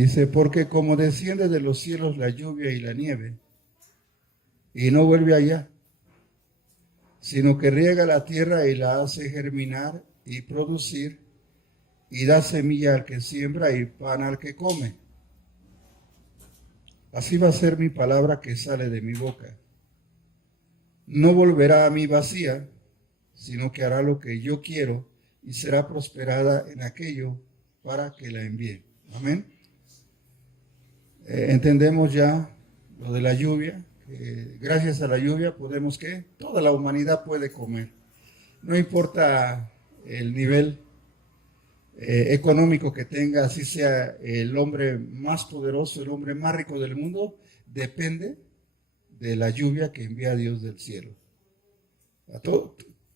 Dice, porque como desciende de los cielos la lluvia y la nieve, y no vuelve allá, sino que riega la tierra y la hace germinar y producir, y da semilla al que siembra y pan al que come. Así va a ser mi palabra que sale de mi boca. No volverá a mí vacía, sino que hará lo que yo quiero y será prosperada en aquello para que la envíe. Amén. Entendemos ya lo de la lluvia, que gracias a la lluvia podemos que toda la humanidad puede comer. No importa el nivel económico que tenga, así sea el hombre más poderoso, el hombre más rico del mundo, depende de la lluvia que envía Dios del cielo.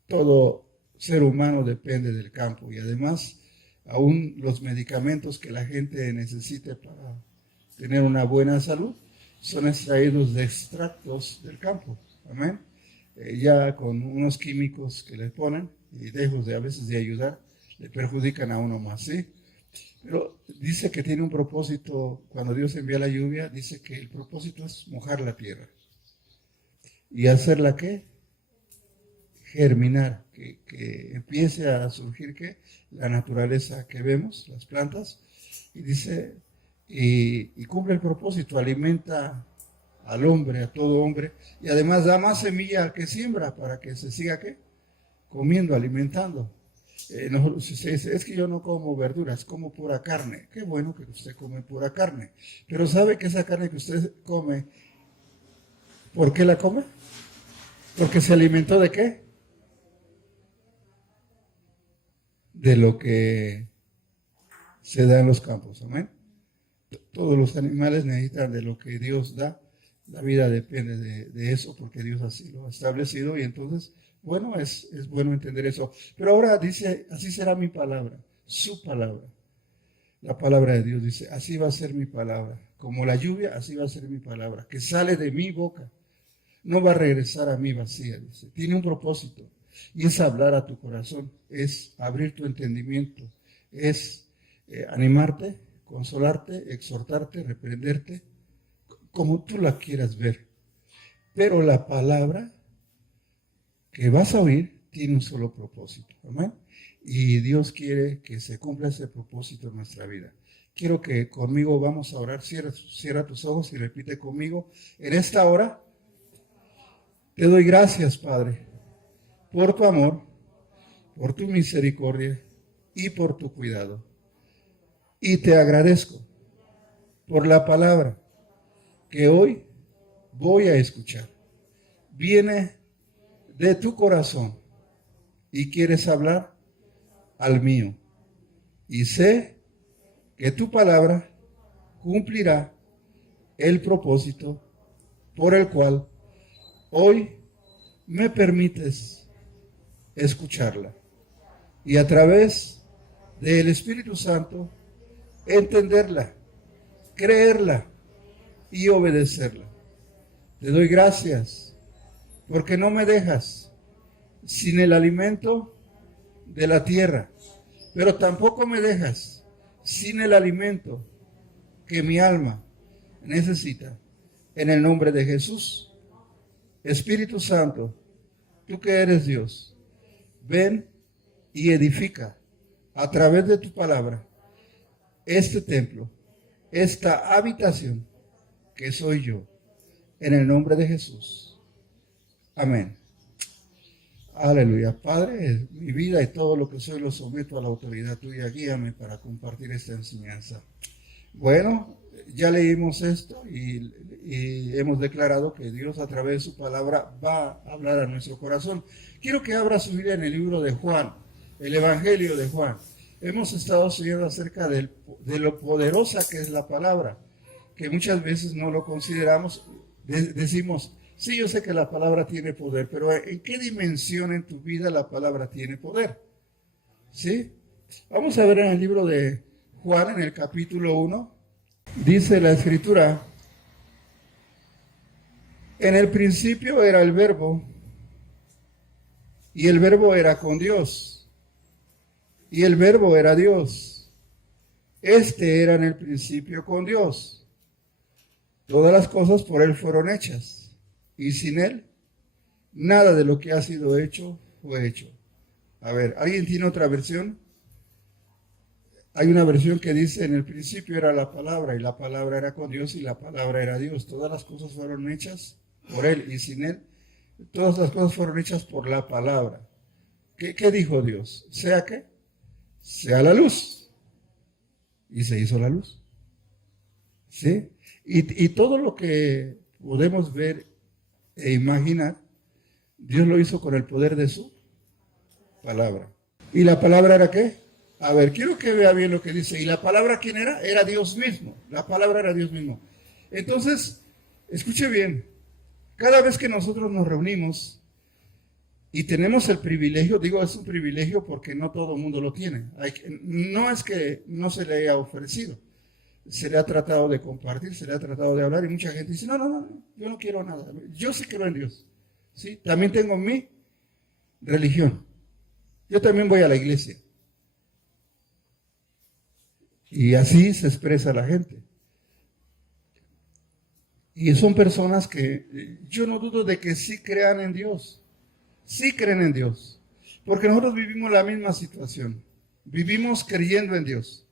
Todo ser humano depende del campo y además aún los medicamentos que la gente necesite para tener una buena salud son extraídos de extractos del campo. Amén. Ya con unos químicos que le ponen y lejos de a veces de ayudar, le perjudican a uno más, ¿sí? Pero dice que tiene un propósito, cuando Dios envía la lluvia, dice que el propósito es mojar la tierra y hacerla ¿qué? Germinar, que empiece a surgir ¿qué? La naturaleza que vemos, las plantas, y dice, y cumple el propósito, alimenta al hombre, a todo hombre, y además da más semilla al que siembra para que se siga ¿qué? Comiendo, alimentando. Si se dice, es que yo no como verduras, como pura carne. Qué bueno que usted come pura carne. Pero ¿sabe que esa carne que usted come, por qué la come? Porque se alimentó de qué? De lo que se da en los campos. Amén. Todos los animales necesitan de lo que Dios da. La vida depende de eso porque Dios así lo ha establecido y entonces, bueno, es bueno entender eso. Pero ahora dice, así será mi palabra, su palabra. La palabra de Dios dice, así va a ser mi palabra. Como la lluvia, así va a ser mi palabra, que sale de mi boca. No va a regresar a mí vacía, dice. Tiene un propósito y es hablar a tu corazón, es abrir tu entendimiento, es animarte, consolarte, exhortarte, reprenderte, como tú la quieras ver. Pero la palabra que vas a oír tiene un solo propósito. Amén. Y Dios quiere que se cumpla ese propósito en nuestra vida. Quiero que conmigo vamos a orar. Cierra tus ojos y repite conmigo. En esta hora te doy gracias, Padre, por tu amor, por tu misericordia y por tu cuidado. Y te agradezco por la palabra que hoy voy a escuchar. Viene de tu corazón y quieres hablar al mío. Y sé que tu palabra cumplirá el propósito por el cual hoy me permites escucharla. Y a través del Espíritu Santo entenderla, creerla y obedecerla. Te doy gracias porque no me dejas sin el alimento de la tierra, pero tampoco me dejas sin el alimento que mi alma necesita. En el nombre de Jesús, Espíritu Santo, tú que eres Dios, ven y edifica a través de tu palabra este templo, esta habitación que soy yo. En el nombre de Jesús. Amén. Aleluya. Padre, mi vida y todo lo que soy lo someto a la autoridad tuya. Guíame para compartir esta enseñanza. Bueno, ya leímos esto y hemos declarado que Dios a través de su palabra va a hablar a nuestro corazón. Quiero que abra su vida en el libro de Juan, el Evangelio de Juan. Hemos estado estudiando acerca de lo poderosa que es la palabra, que muchas veces no lo consideramos. Decimos, sí, yo sé que la palabra tiene poder, pero ¿en qué dimensión en tu vida la palabra tiene poder? ¿Sí? Vamos a ver en el libro de Juan, en el capítulo 1, dice la Escritura, en el principio era el Verbo, y el Verbo era con Dios, y el Verbo era Dios. Este era en el principio con Dios. Todas las cosas por Él fueron hechas, y sin Él, nada de lo que ha sido hecho fue hecho. A ver, ¿alguien tiene otra versión? Hay una versión que dice, en el principio era la palabra, y la palabra era con Dios, y la palabra era Dios. Todas las cosas fueron hechas por Él, y sin Él, todas las cosas fueron hechas por la palabra. ¿Qué dijo Dios? ¿Sea qué? Sea la luz. Y se hizo la luz. ¿Sí? Y todo lo que podemos ver e imaginar, Dios lo hizo con el poder de su palabra. ¿Y la palabra era qué? A ver, quiero que vea bien lo que dice. ¿Y la palabra quién era? Era Dios mismo. La palabra era Dios mismo. Entonces, escuche bien. Cada vez que nosotros nos reunimos y tenemos el privilegio, digo es un privilegio porque no todo el mundo lo tiene. No es que no se le haya ofrecido. Se le ha tratado de compartir, se le ha tratado de hablar y mucha gente dice, no, yo no quiero nada. Yo sí creo en Dios. ¿Sí? También tengo mi religión. Yo también voy a la iglesia. Y así se expresa la gente. Y son personas que yo no dudo de que sí crean en Dios. Sí creen en Dios. Porque nosotros vivimos la misma situación. Vivimos creyendo en Dios,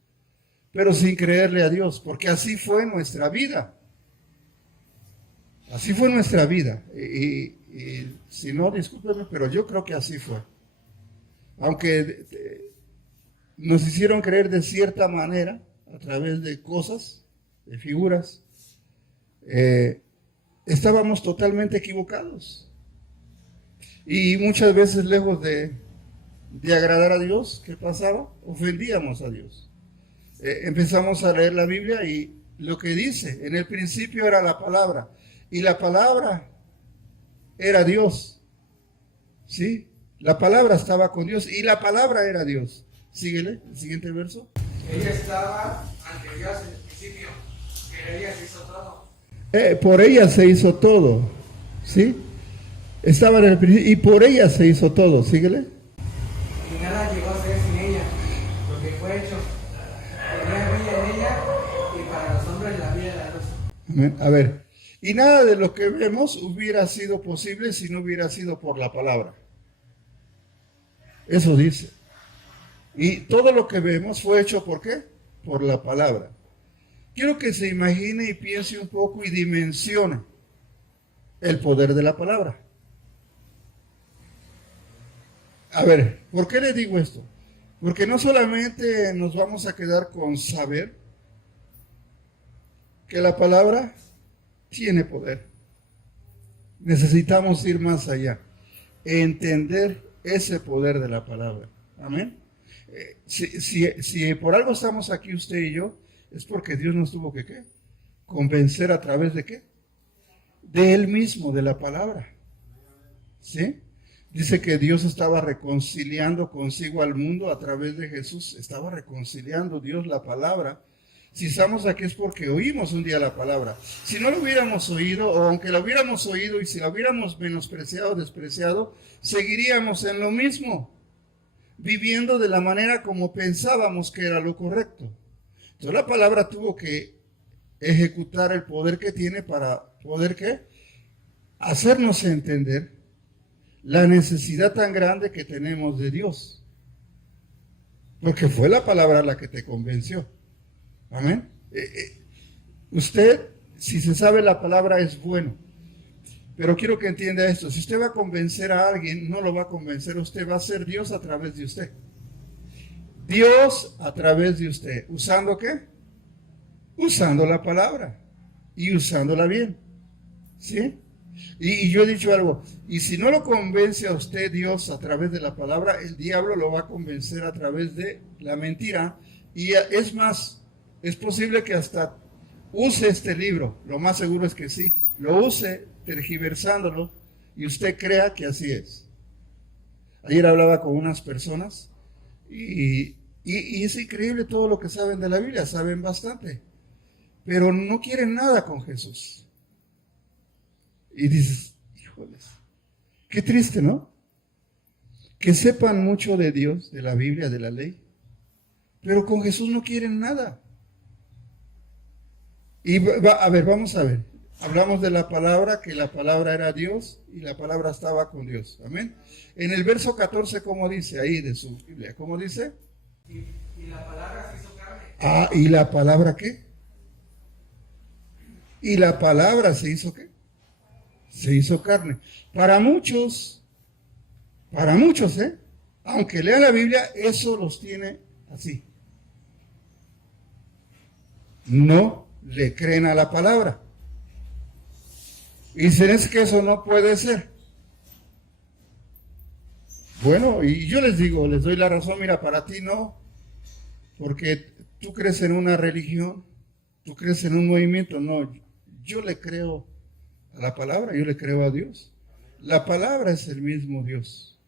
pero sin creerle a Dios, porque así fue nuestra vida. Así fue nuestra vida. Y si no, discúlpenme, pero yo creo que así fue. Aunque nos hicieron creer de cierta manera, a través de cosas, de figuras, estábamos totalmente equivocados. Y muchas veces, lejos de agradar a Dios, ¿qué pasaba? Ofendíamos a Dios. Empezamos a leer la Biblia y lo que dice, en el principio era la palabra, y la palabra era Dios. ¿Sí? La palabra estaba con Dios y la palabra era Dios. Síguele, el siguiente verso. Ella estaba ante Dios en el principio, pero ella se hizo todo. Por ella se hizo todo. ¿Sí? Estaba en el principio y por ella se hizo todo. Síguele. Y nada llegó a ser sin ella, porque fue hecho. Tenía vida en ella y para los hombres la vida de la luz. Amén. A ver, y nada de lo que vemos hubiera sido posible si no hubiera sido por la palabra. Eso dice. Y todo lo que vemos fue hecho ¿por qué? Por la palabra. Quiero que se imagine y piense un poco y dimensione el poder de la palabra. A ver, ¿por qué le digo esto? Porque no solamente nos vamos a quedar con saber que la palabra tiene poder. Necesitamos ir más allá, entender ese poder de la palabra. Amén. Si por algo estamos aquí usted y yo, es porque Dios nos tuvo que ¿qué? Convencer a través de ¿qué? De Él mismo, de la palabra. ¿Sí? Dice que Dios estaba reconciliando consigo al mundo a través de Jesús. Estaba reconciliando Dios la palabra. Si estamos aquí es porque oímos un día la palabra. Si no lo hubiéramos oído, o aunque la hubiéramos oído y si la hubiéramos menospreciado, despreciado, seguiríamos en lo mismo, viviendo de la manera como pensábamos que era lo correcto. Entonces la palabra tuvo que ejecutar el poder que tiene para poder ¿qué? Hacernos entender la necesidad tan grande que tenemos de Dios. Porque fue la palabra la que te convenció. Amén. Usted, si se sabe la palabra, es bueno. Pero quiero que entienda esto. Si usted va a convencer a alguien, no lo va a convencer a usted, va a ser Dios a través de usted. Dios a través de usted. ¿Usando qué? Usando la palabra. Y usándola bien. ¿Sí? Y yo he dicho algo. Y si no lo convence a usted Dios a través de la palabra, el diablo lo va a convencer a través de la mentira. Y es más, es posible que hasta use este libro. Lo más seguro es que sí. Lo use tergiversándolo y usted crea que así es. Ayer hablaba con unas personas y es increíble todo lo que saben de la Biblia, saben bastante, pero no quieren nada con Jesús. Y dices, híjoles, qué triste, ¿no? Que sepan mucho de Dios, de la Biblia, de la ley, pero con Jesús no quieren nada. Y a ver, vamos a ver. Hablamos de la palabra, que la palabra era Dios y la palabra estaba con Dios. Amén. En el verso 14, ¿cómo dice ahí de su Biblia? ¿Cómo dice? Y la palabra se hizo carne. Ah, ¿y la palabra qué? ¿Y la palabra se hizo qué? Se hizo carne. Para muchos, aunque lean la Biblia, eso los tiene así. No le creen a la palabra. Y dicen, es que eso no puede ser. Bueno, y yo les digo, les doy la razón, mira, para ti no, porque tú crees en una religión, tú crees en un movimiento, no, yo le creo a la palabra, yo le creo a Dios. La palabra es el mismo Dios.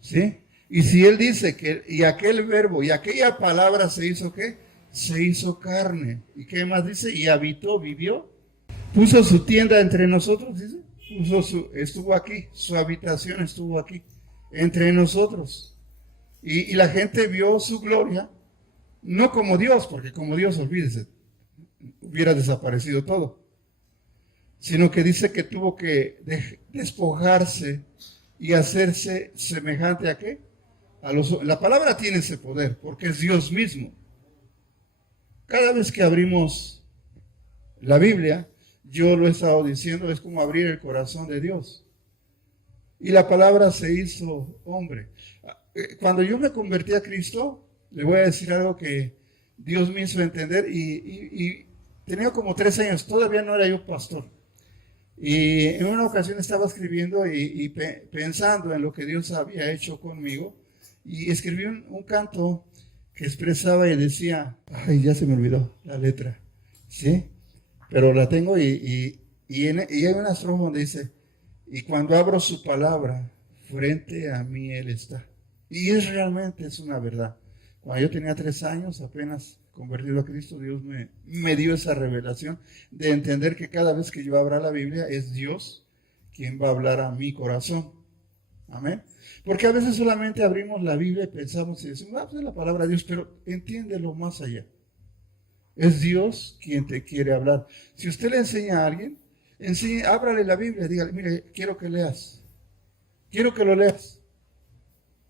¿Sí? Y si Él dice que, y aquel verbo, y aquella palabra se hizo, ¿qué? Se hizo carne. ¿Y qué más dice? Y habitó, vivió. Puso su tienda entre nosotros, dice. Estuvo aquí, su habitación estuvo aquí, entre nosotros. Y la gente vio su gloria, no como Dios, porque como Dios, olvídese, hubiera desaparecido todo. Sino que dice que tuvo que despojarse y hacerse semejante a ¿qué? La palabra tiene ese poder, porque es Dios mismo. Cada vez que abrimos la Biblia, yo lo he estado diciendo, es como abrir el corazón de Dios. Y la palabra se hizo hombre. Cuando yo me convertí a Cristo, le voy a decir algo que Dios me hizo entender y tenía como 3 años, todavía no era yo pastor. Y en una ocasión estaba escribiendo y pensando en lo que Dios había hecho conmigo y escribí un canto que expresaba y decía, ay, ya se me olvidó la letra, ¿sí? Pero la tengo y hay una estrofa donde dice, y cuando abro su palabra, frente a mí Él está. Y realmente es una verdad. Cuando yo tenía 3 años, apenas convertido a Cristo, Dios me dio esa revelación de entender que cada vez que yo abra la Biblia, es Dios quien va a hablar a mi corazón. Amén. Porque a veces solamente abrimos la Biblia y pensamos y decimos, pues es la palabra de Dios, pero entiéndelo más allá. Es Dios quien te quiere hablar. Si usted le enseña a alguien, ábrale la Biblia, dígale, mire, quiero que leas. Quiero que lo leas.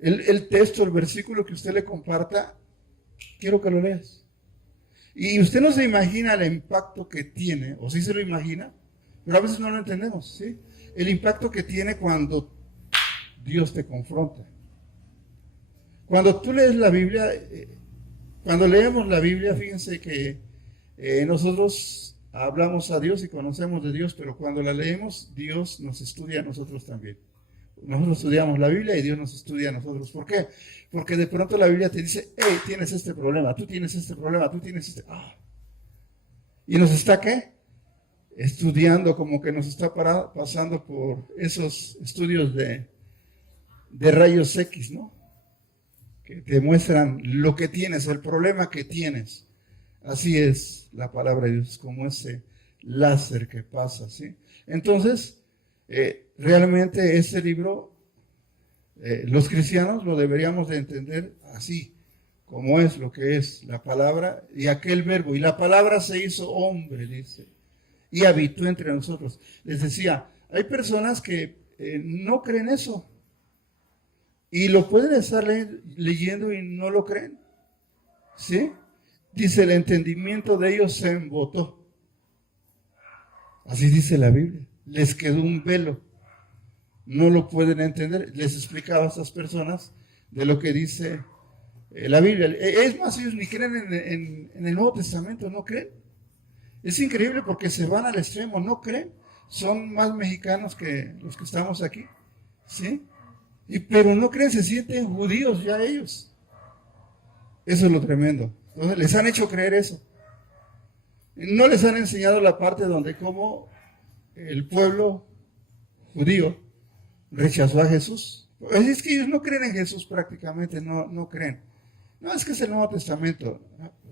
El texto, el versículo que usted le comparta, quiero que lo leas. Y usted no se imagina el impacto que tiene, o sí se lo imagina, pero a veces no lo entendemos, ¿sí? El impacto que tiene cuando Dios te confronta. Cuando tú lees la Biblia, cuando leemos la Biblia, fíjense que nosotros hablamos a Dios y conocemos de Dios, pero cuando la leemos, Dios nos estudia a nosotros también. Nosotros estudiamos la Biblia y Dios nos estudia a nosotros. ¿Por qué? Porque de pronto la Biblia te dice, hey, tienes este problema, tú tienes este problema, tú tienes este... Y nos está, ¿qué? Estudiando, como que nos está pasando por esos estudios de rayos X, ¿no? Que te muestran lo que tienes, el problema que tienes. Así es la palabra de Dios, como ese láser que pasa, ¿sí? Entonces, realmente este libro, los cristianos lo deberíamos de entender así, como es lo que es la palabra y aquel verbo. Y la palabra se hizo hombre, dice, y habitó entre nosotros. Les decía, hay personas que no creen eso. Y lo pueden estar leyendo y no lo creen. ¿Sí? Dice, el entendimiento de ellos se embotó. Así dice la Biblia. Les quedó un velo. No lo pueden entender. Les explicaba a estas personas de lo que dice la Biblia. Es más, ellos ni creen en el Nuevo Testamento, no creen. Es increíble porque se van al extremo, no creen. Son más mexicanos que los que estamos aquí. ¿Sí? Pero no creen, se sienten judíos ya ellos. Eso es lo tremendo. Entonces les han hecho creer eso. No les han enseñado la parte donde como el pueblo judío rechazó a Jesús. Es que ellos no creen en Jesús prácticamente, no creen. No, es que es el Nuevo Testamento.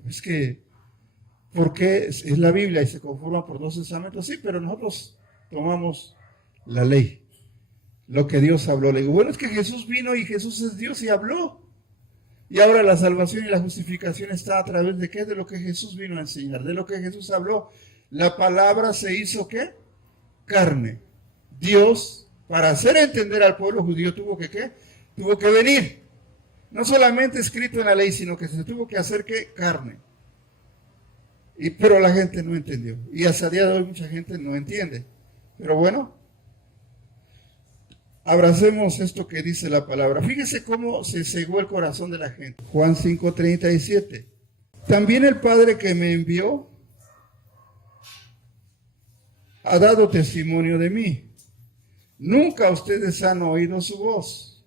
Es que, ¿por qué es la Biblia y se conforman por 2 testamentos? Sí, pero nosotros tomamos la ley. Lo que Dios habló. Le digo, bueno, es que Jesús vino y Jesús es Dios y habló. Y ahora la salvación y la justificación está a través de ¿qué? De lo que Jesús vino a enseñar, de lo que Jesús habló. La palabra se hizo ¿qué? Carne. Dios, para hacer entender al pueblo judío, tuvo que ¿qué? Tuvo que venir. No solamente escrito en la ley, sino que se tuvo que hacer ¿qué? Carne. Pero la gente no entendió. Y hasta el día de hoy mucha gente no entiende. Pero bueno, abracemos esto que dice la palabra. Fíjese cómo se cegó el corazón de la gente. Juan 5:37. También el Padre que me envió ha dado testimonio de mí. Nunca ustedes han oído su voz,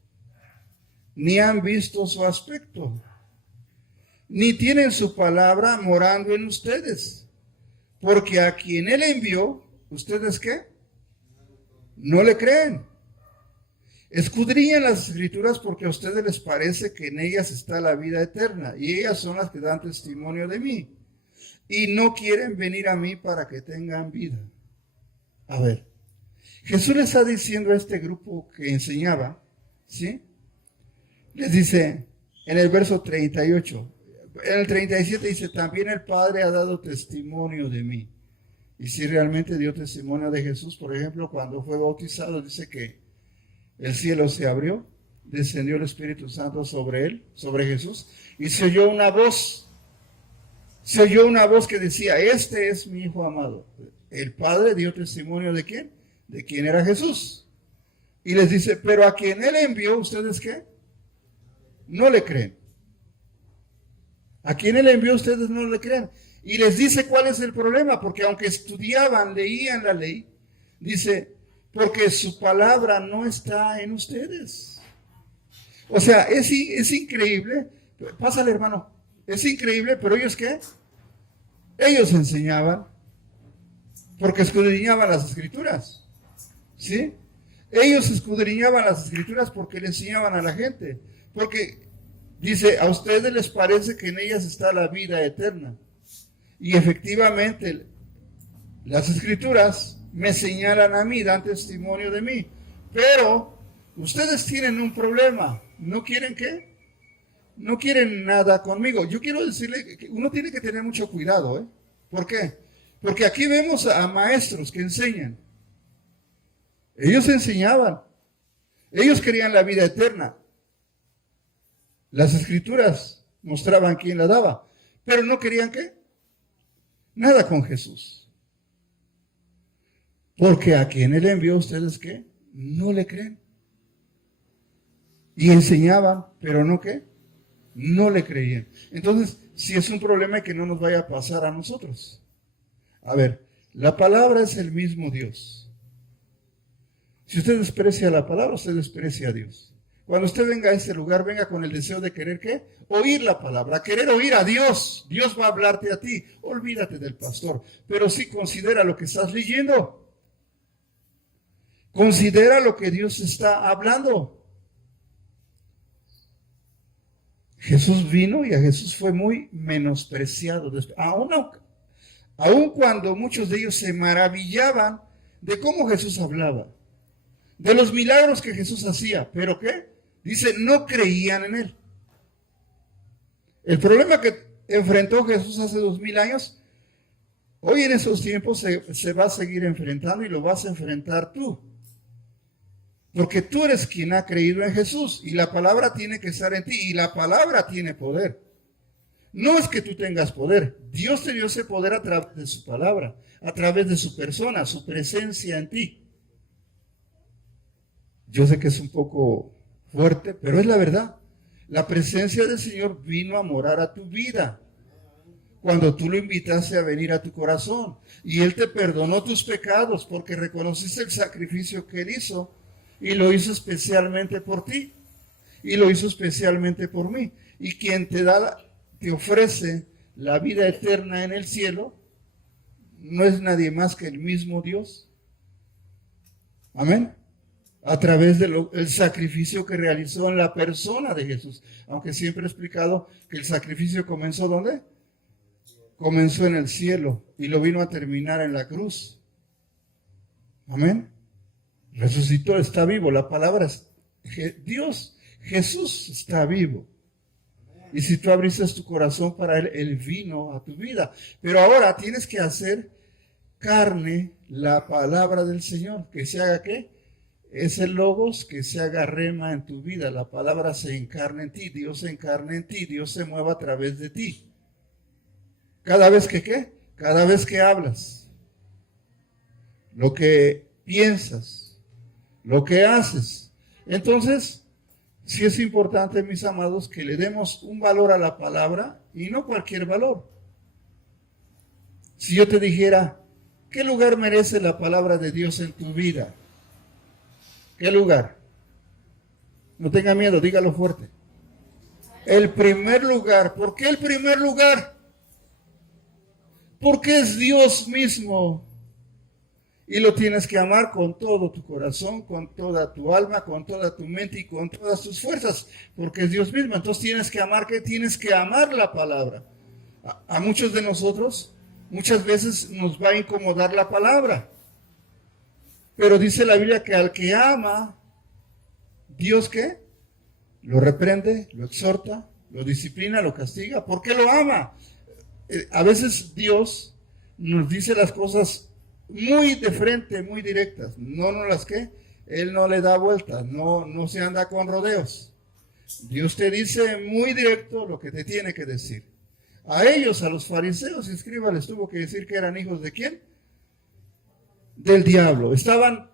ni han visto su aspecto, ni tienen su palabra morando en ustedes. Porque a quien Él envió, ¿ustedes qué? No le creen. Escudriñan las Escrituras porque a ustedes les parece que en ellas está la vida eterna, y ellas son las que dan testimonio de mí. Y no quieren venir a mí para que tengan vida. A ver, Jesús le está diciendo a este grupo que enseñaba, ¿sí? Les dice en el verso 38, en el 37 dice, también el Padre ha dado testimonio de mí. Y si realmente dio testimonio de Jesús, por ejemplo, cuando fue bautizado, dice que el cielo se abrió, descendió el Espíritu Santo sobre él, sobre Jesús, y se oyó una voz que decía, este es mi Hijo amado. El Padre dio testimonio ¿de quién? De quién era Jesús. Y les dice, pero a quien Él envió, ¿ustedes qué? No le creen. A quien Él envió, ustedes no le creen. Y les dice cuál es el problema, porque aunque estudiaban, leían la ley, dice, porque su palabra no está en ustedes. O sea, es increíble. Pásale, hermano. Es increíble, pero ellos ¿qué? Ellos enseñaban, porque escudriñaban las Escrituras. ¿Sí? Ellos escudriñaban las Escrituras porque le enseñaban a la gente. Porque dice, a ustedes les parece que en ellas está la vida eterna. Y efectivamente, las Escrituras me señalan a mí, dan testimonio de mí. Pero ustedes tienen un problema. ¿No quieren qué? No quieren nada conmigo. Yo quiero decirle que uno tiene que tener mucho cuidado, ¿eh? ¿Por qué? Porque aquí vemos a maestros que enseñan. Ellos enseñaban. Ellos querían la vida eterna. Las Escrituras mostraban quién la daba. Pero no querían ¿qué? Nada con Jesús. Porque a quien Él envió, ¿ustedes qué? No le creen. Y enseñaban, pero no ¿qué? No le creían. Entonces, si es un problema que no nos vaya a pasar a nosotros. A ver, la palabra es el mismo Dios. Si usted desprecia la palabra, usted desprecia a Dios. Cuando usted venga a este lugar, venga con el deseo de querer ¿qué? Oír la palabra, querer oír a Dios. Dios va a hablarte a ti. Olvídate del pastor, pero sí considera lo que estás leyendo. Considera lo que Dios está hablando. Jesús vino y a Jesús fue muy menospreciado. Aun cuando muchos de ellos se maravillaban de cómo Jesús hablaba, de los milagros que Jesús hacía. ¿Pero qué? Dice, no creían en Él. El problema que enfrentó Jesús hace 2000 años, hoy en esos tiempos se va a seguir enfrentando y lo vas a enfrentar tú. Porque tú eres quien ha creído en Jesús y la palabra tiene que estar en ti y la palabra tiene poder. No es que tú tengas poder. Dios te dio ese poder a través de su palabra, a través de su persona, su presencia en ti. Yo sé que es un poco fuerte, pero es la verdad. La presencia del Señor vino a morar a tu vida cuando tú lo invitaste a venir a tu corazón. Y Él te perdonó tus pecados porque reconociste el sacrificio que Él hizo y lo hizo especialmente por ti. Y lo hizo especialmente por mí. Y quien te ofrece la vida eterna en el cielo no es nadie más que el mismo Dios. Amén. A través del sacrificio que realizó en la persona de Jesús. Aunque siempre he explicado que el sacrificio comenzó ¿dónde? Comenzó en el cielo y lo vino a terminar en la cruz. Amén. Resucitó, está vivo. La palabra es Dios, Jesús está vivo. Y si tú abriste tu corazón para Él, Él vino a tu vida. Pero ahora tienes que hacer carne la palabra del Señor. ¿Que se haga qué? Es el logos, que se haga rema en tu vida. La palabra se encarna en ti. Dios se encarna en ti. Dios se mueve a través de ti. Cada vez que ¿qué? Cada vez que hablas. Lo que piensas. Lo que haces. Entonces, sí es importante, mis amados, que le demos un valor a la palabra y no cualquier valor. Si yo te dijera, ¿qué lugar merece la palabra de Dios en tu vida? ¿Qué lugar? No tenga miedo, dígalo fuerte. El primer lugar. ¿Por qué el primer lugar? Porque es Dios mismo. Y lo tienes que amar con todo tu corazón, con toda tu alma, con toda tu mente y con todas tus fuerzas. Porque es Dios mismo. Entonces tienes que amar, ¿qué? Tienes que amar la palabra. A muchos de nosotros, muchas veces nos va a incomodar la palabra. Pero dice la Biblia que al que ama, ¿Dios qué? Lo reprende, lo exhorta, lo disciplina, lo castiga. ¿Por qué lo ama? A veces Dios nos dice las cosas muy de frente, muy directas. No las que Él no le da vueltas, no se anda con rodeos. Dios te dice muy directo lo que te tiene que decir. A ellos, a los fariseos y escribas, les tuvo que decir que eran hijos ¿de quién? Del diablo. Estaban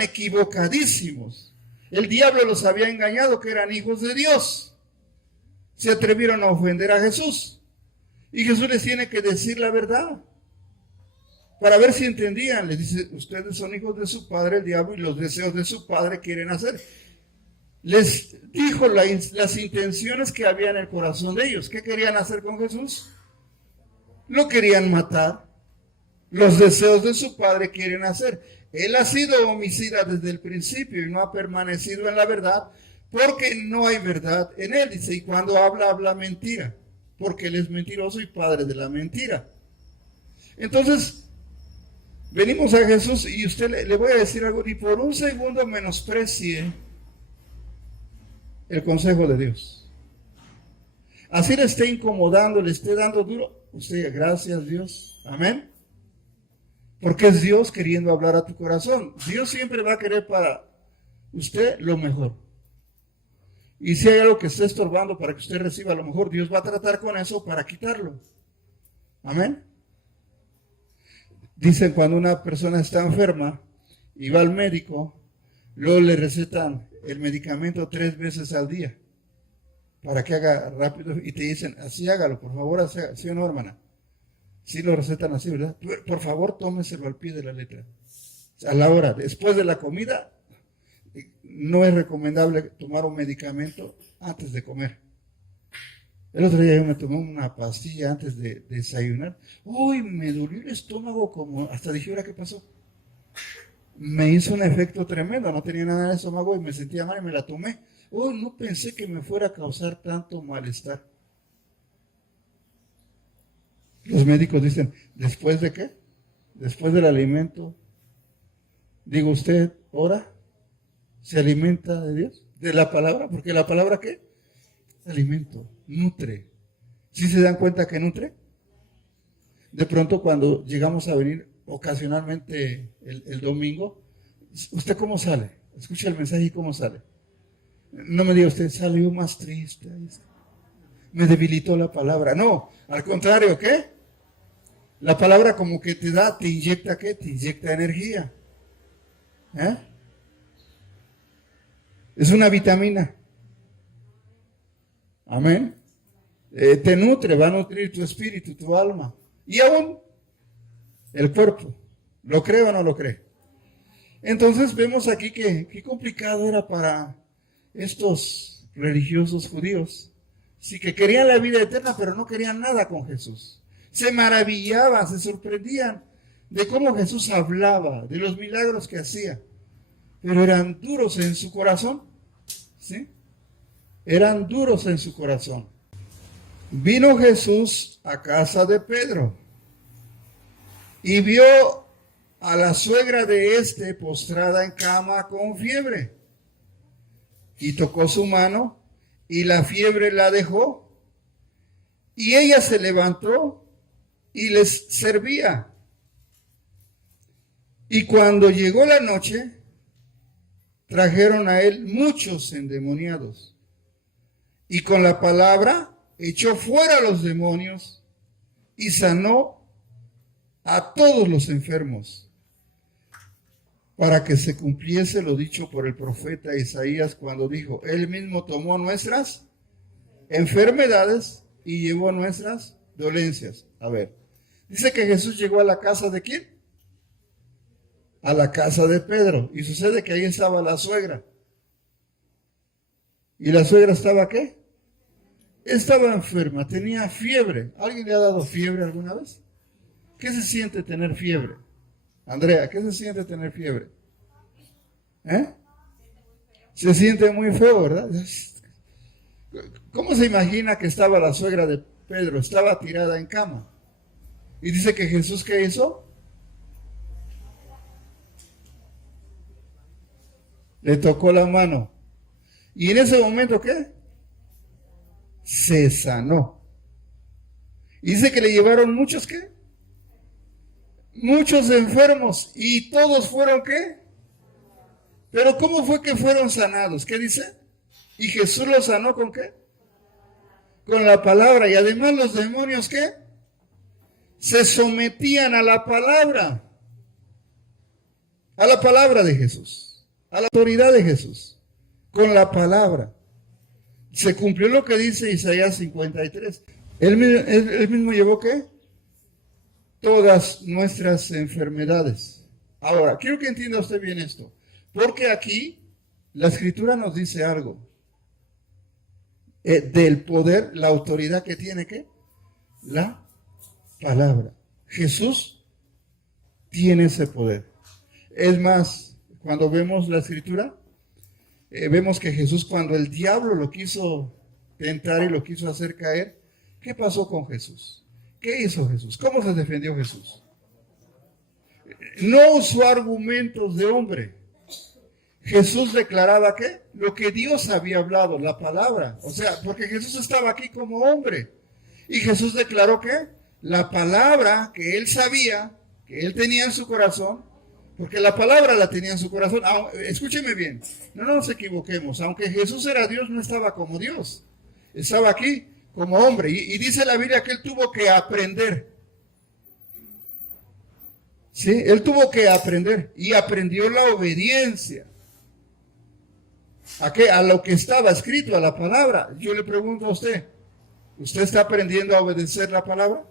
equivocadísimos. El diablo los había engañado que eran hijos de Dios. Se atrevieron a ofender a Jesús. Y Jesús les tiene que decir la verdad. Para ver si entendían. Les dice, ustedes son hijos de su padre, el diablo, y los deseos de su padre quieren hacer. Les dijo las intenciones que había en el corazón de ellos. ¿Qué querían hacer con Jesús? Lo querían matar. Los deseos de su padre quieren hacer. Él ha sido homicida desde el principio y no ha permanecido en la verdad porque no hay verdad en él. Dice, y cuando habla mentira, porque él es mentiroso y padre de la mentira. Entonces, venimos a Jesús y usted le voy a decir algo, ni por un segundo menosprecie el consejo de Dios. Así le esté incomodando, le esté dando duro, usted, gracias Dios, amén. Porque es Dios queriendo hablar a tu corazón. Dios siempre va a querer para usted lo mejor. Y si hay algo que esté estorbando para que usted reciba lo mejor, Dios va a tratar con eso para quitarlo. Amén. Dicen cuando una persona está enferma y va al médico, luego le recetan el medicamento 3 veces al día para que haga rápido y te dicen, así hágalo, por favor, así, ¿sí o no, hermana? Sí lo recetan así, ¿verdad? Por favor, tómeselo al pie de la letra. A la hora, después de la comida, no es recomendable tomar un medicamento antes de comer. El otro día yo me tomé una pastilla antes de desayunar. Uy, me dolió el estómago como, hasta dije, ¿ahora qué pasó? Me hizo un efecto tremendo, no tenía nada en el estómago y me sentía mal y me la tomé. Oh, no pensé que me fuera a causar tanto malestar. Los médicos dicen, ¿después de qué? Después del alimento. Digo, ¿usted ora? ¿Se alimenta de Dios? ¿De la palabra? Porque la palabra ¿qué? Alimento, nutre. ¿Sí se dan cuenta que nutre? De pronto cuando llegamos a venir ocasionalmente el domingo, ¿usted cómo sale? Escucha el mensaje y cómo sale. No me diga usted, salió más triste. Me debilitó la palabra. No, al contrario, ¿qué? La palabra como que te da, te inyecta ¿qué? Te inyecta energía. Es una vitamina. Amén. Te nutre, va a nutrir tu espíritu, tu alma. Y aún el cuerpo. ¿Lo cree o no lo cree? Entonces vemos aquí que qué complicado era para estos religiosos judíos. Sí que querían la vida eterna, pero no querían nada con Jesús. Se maravillaban, se sorprendían de cómo Jesús hablaba, de los milagros que hacía. Pero eran duros en su corazón. ¿Sí? Eran duros en su corazón. Vino Jesús a casa de Pedro y vio a la suegra de éste postrada en cama con fiebre. Y tocó su mano y la fiebre la dejó, y ella se levantó y les servía. Y cuando llegó la noche, trajeron a él muchos endemoniados, y con la palabra echó fuera a los demonios y sanó a todos los enfermos, para que se cumpliese lo dicho por el profeta Isaías cuando dijo: Él mismo tomó nuestras enfermedades y llevó nuestras dolencias. A ver, dice que Jesús llegó a la casa ¿de quién? A la casa de Pedro. Y sucede que ahí estaba la suegra. ¿Y la suegra estaba qué? Estaba enferma, tenía fiebre. ¿Alguien le ha dado fiebre alguna vez? ¿Qué se siente tener fiebre? Andrea, ¿qué se siente tener fiebre? Se siente muy feo, ¿verdad? ¿Cómo se imagina que estaba la suegra de Pedro? Estaba tirada en cama. Y dice que Jesús, ¿qué hizo? Le tocó la mano. Y en ese momento, ¿qué? Se sanó. Y dice que le llevaron muchos, ¿qué? Muchos enfermos. Y todos fueron, ¿qué? Pero ¿cómo fue que fueron sanados? ¿Qué dice? Y Jesús los sanó ¿con qué? Con la palabra. Y además los demonios, ¿qué? Se sometían a la palabra. A la palabra de Jesús. A la autoridad de Jesús. Con la palabra. Se cumplió lo que dice Isaías 53. Él mismo llevó ¿qué? Todas nuestras enfermedades. Ahora, quiero que entienda usted bien esto. Porque aquí la Escritura nos dice algo. Del poder, la autoridad que tiene ¿qué? La palabra. Jesús tiene ese poder. Es más, cuando vemos la Escritura, vemos que Jesús, cuando el diablo lo quiso tentar y lo quiso hacer caer, ¿qué pasó con Jesús? ¿Qué hizo Jesús? ¿Cómo se defendió Jesús? No usó argumentos de hombre. Jesús declaraba ¿qué? Lo que Dios había hablado, la palabra. O sea, porque Jesús estaba aquí como hombre. Y Jesús declaró ¿qué? La palabra que él sabía, que él tenía en su corazón, porque la palabra la tenía en su corazón. Escúcheme bien, no nos equivoquemos. Aunque Jesús era Dios, no estaba como Dios. Estaba aquí como hombre. Y dice la Biblia que él tuvo que aprender. ¿Sí? Él tuvo que aprender. Y aprendió la obediencia. ¿A qué? A lo que estaba escrito, a la palabra. Yo le pregunto a usted, ¿usted está aprendiendo a obedecer la palabra?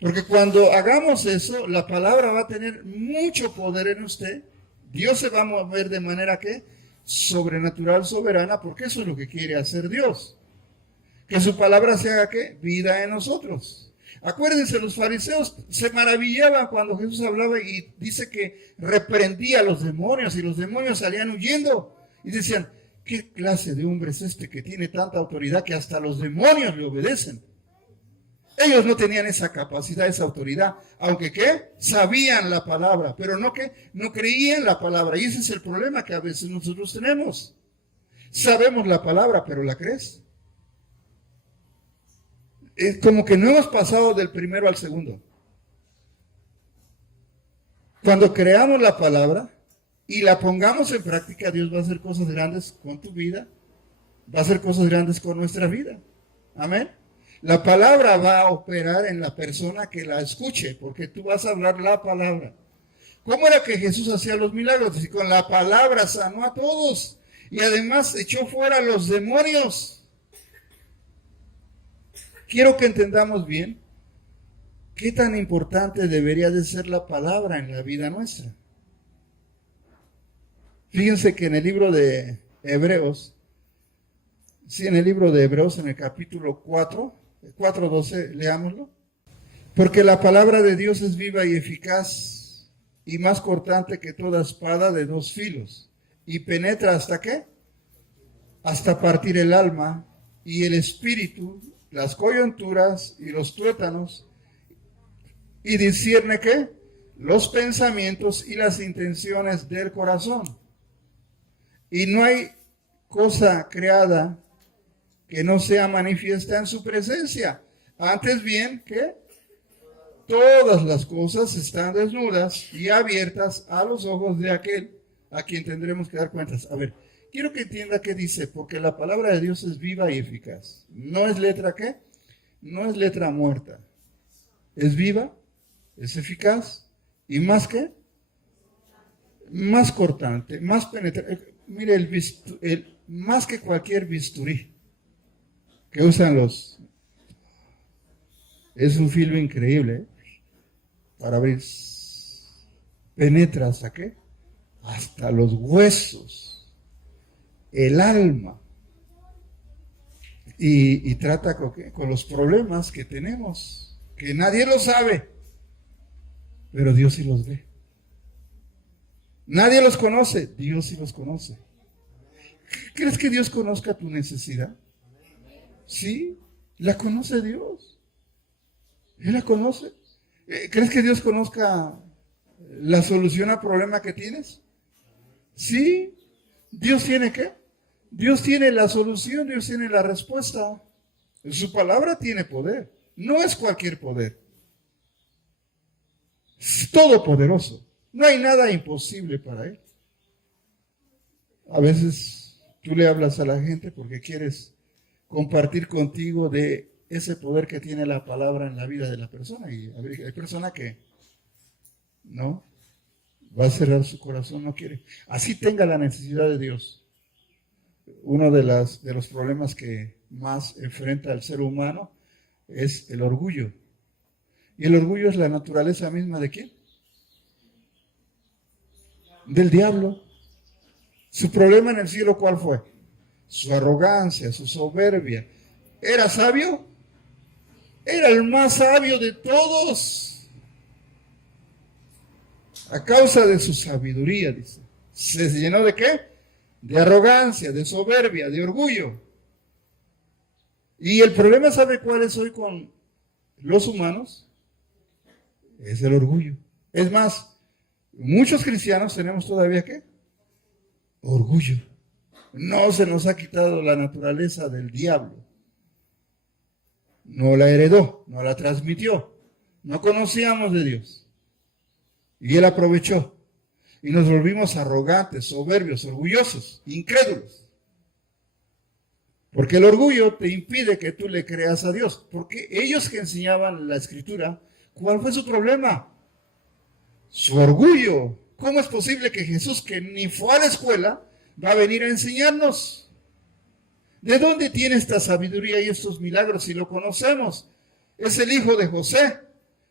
Porque cuando hagamos eso, la palabra va a tener mucho poder en usted. Dios se va a mover de manera que sobrenatural, soberana, porque eso es lo que quiere hacer Dios. Que su palabra se haga ¿qué? Vida en nosotros. Acuérdense, los fariseos se maravillaban cuando Jesús hablaba y dice que reprendía a los demonios y los demonios salían huyendo. Y decían, ¿qué clase de hombre es este que tiene tanta autoridad que hasta los demonios le obedecen? Ellos no tenían esa capacidad, esa autoridad, aunque ¿qué? Sabían la palabra, pero no ¿qué? No creían la palabra. Y ese es el problema que a veces nosotros tenemos. Sabemos la palabra, pero ¿la crees? Es como que no hemos pasado del primero al segundo. Cuando creamos la palabra y la pongamos en práctica, Dios va a hacer cosas grandes con tu vida, va a hacer cosas grandes con nuestra vida. Amén. La palabra va a operar en la persona que la escuche, porque tú vas a hablar la palabra. ¿Cómo era que Jesús hacía los milagros? Y con la palabra sanó a todos y además echó fuera a los demonios. Quiero que entendamos bien qué tan importante debería de ser la palabra en la vida nuestra. Fíjense que en el libro de Hebreos, en el capítulo 4:12, leámoslo. Porque la palabra de Dios es viva y eficaz y más cortante que toda espada de dos filos. Y penetra ¿hasta qué? Hasta partir el alma y el espíritu, las coyunturas y los tuétanos, y discierne ¿qué? Los pensamientos y las intenciones del corazón. Y no hay cosa creada que no sea manifiesta en su presencia. Antes bien, que todas las cosas están desnudas y abiertas a los ojos de aquel a quien tendremos que dar cuentas. A ver, quiero que entienda qué dice, porque la palabra de Dios es viva y eficaz. No es letra ¿qué? No es letra muerta. Es viva, es eficaz y más que, más cortante, más penetrante. Mire, más que cualquier bisturí que usan los... Es un filo increíble, ¿eh? Para abrir. Penetra hasta qué? Hasta los huesos, el alma. Y trata con los problemas que tenemos, que nadie lo sabe, pero Dios sí los ve. Nadie los conoce, Dios sí los conoce. ¿Crees que Dios conozca tu necesidad? Sí, la conoce Dios. Él la conoce. ¿Crees que Dios conozca la solución al problema que tienes? Sí. ¿Dios tiene qué? Dios tiene la solución, Dios tiene la respuesta. Su palabra tiene poder. No es cualquier poder. Es todopoderoso. No hay nada imposible para Él. A veces tú le hablas a la gente porque quieres compartir contigo de ese poder que tiene la palabra en la vida de la persona. Y hay persona que no va a cerrar su corazón, no quiere. Así tenga la necesidad de Dios. Uno de los problemas que más enfrenta el ser humano es el orgullo. Y el orgullo es la naturaleza misma ¿de quién? Del diablo. Su problema en el cielo, ¿cuál fue? Su arrogancia, su soberbia. ¿Era sabio? Era el más sabio de todos. A causa de su sabiduría, dice. ¿Se llenó de qué? De arrogancia, de soberbia, de orgullo. Y el problema, ¿sabe cuál es hoy con los humanos? Es el orgullo. Es más, muchos cristianos tenemos todavía ¿qué? Orgullo. No se nos ha quitado la naturaleza del diablo. No la heredó, no la transmitió. No conocíamos de Dios. Y Él aprovechó. Y nos volvimos arrogantes, soberbios, orgullosos, incrédulos. Porque el orgullo te impide que tú le creas a Dios. Porque ellos que enseñaban la Escritura, ¿cuál fue su problema? Su orgullo. ¿Cómo es posible que Jesús, que ni fue a la escuela, va a venir a enseñarnos? ¿De dónde tiene esta sabiduría y estos milagros si lo conocemos? Es el hijo de José.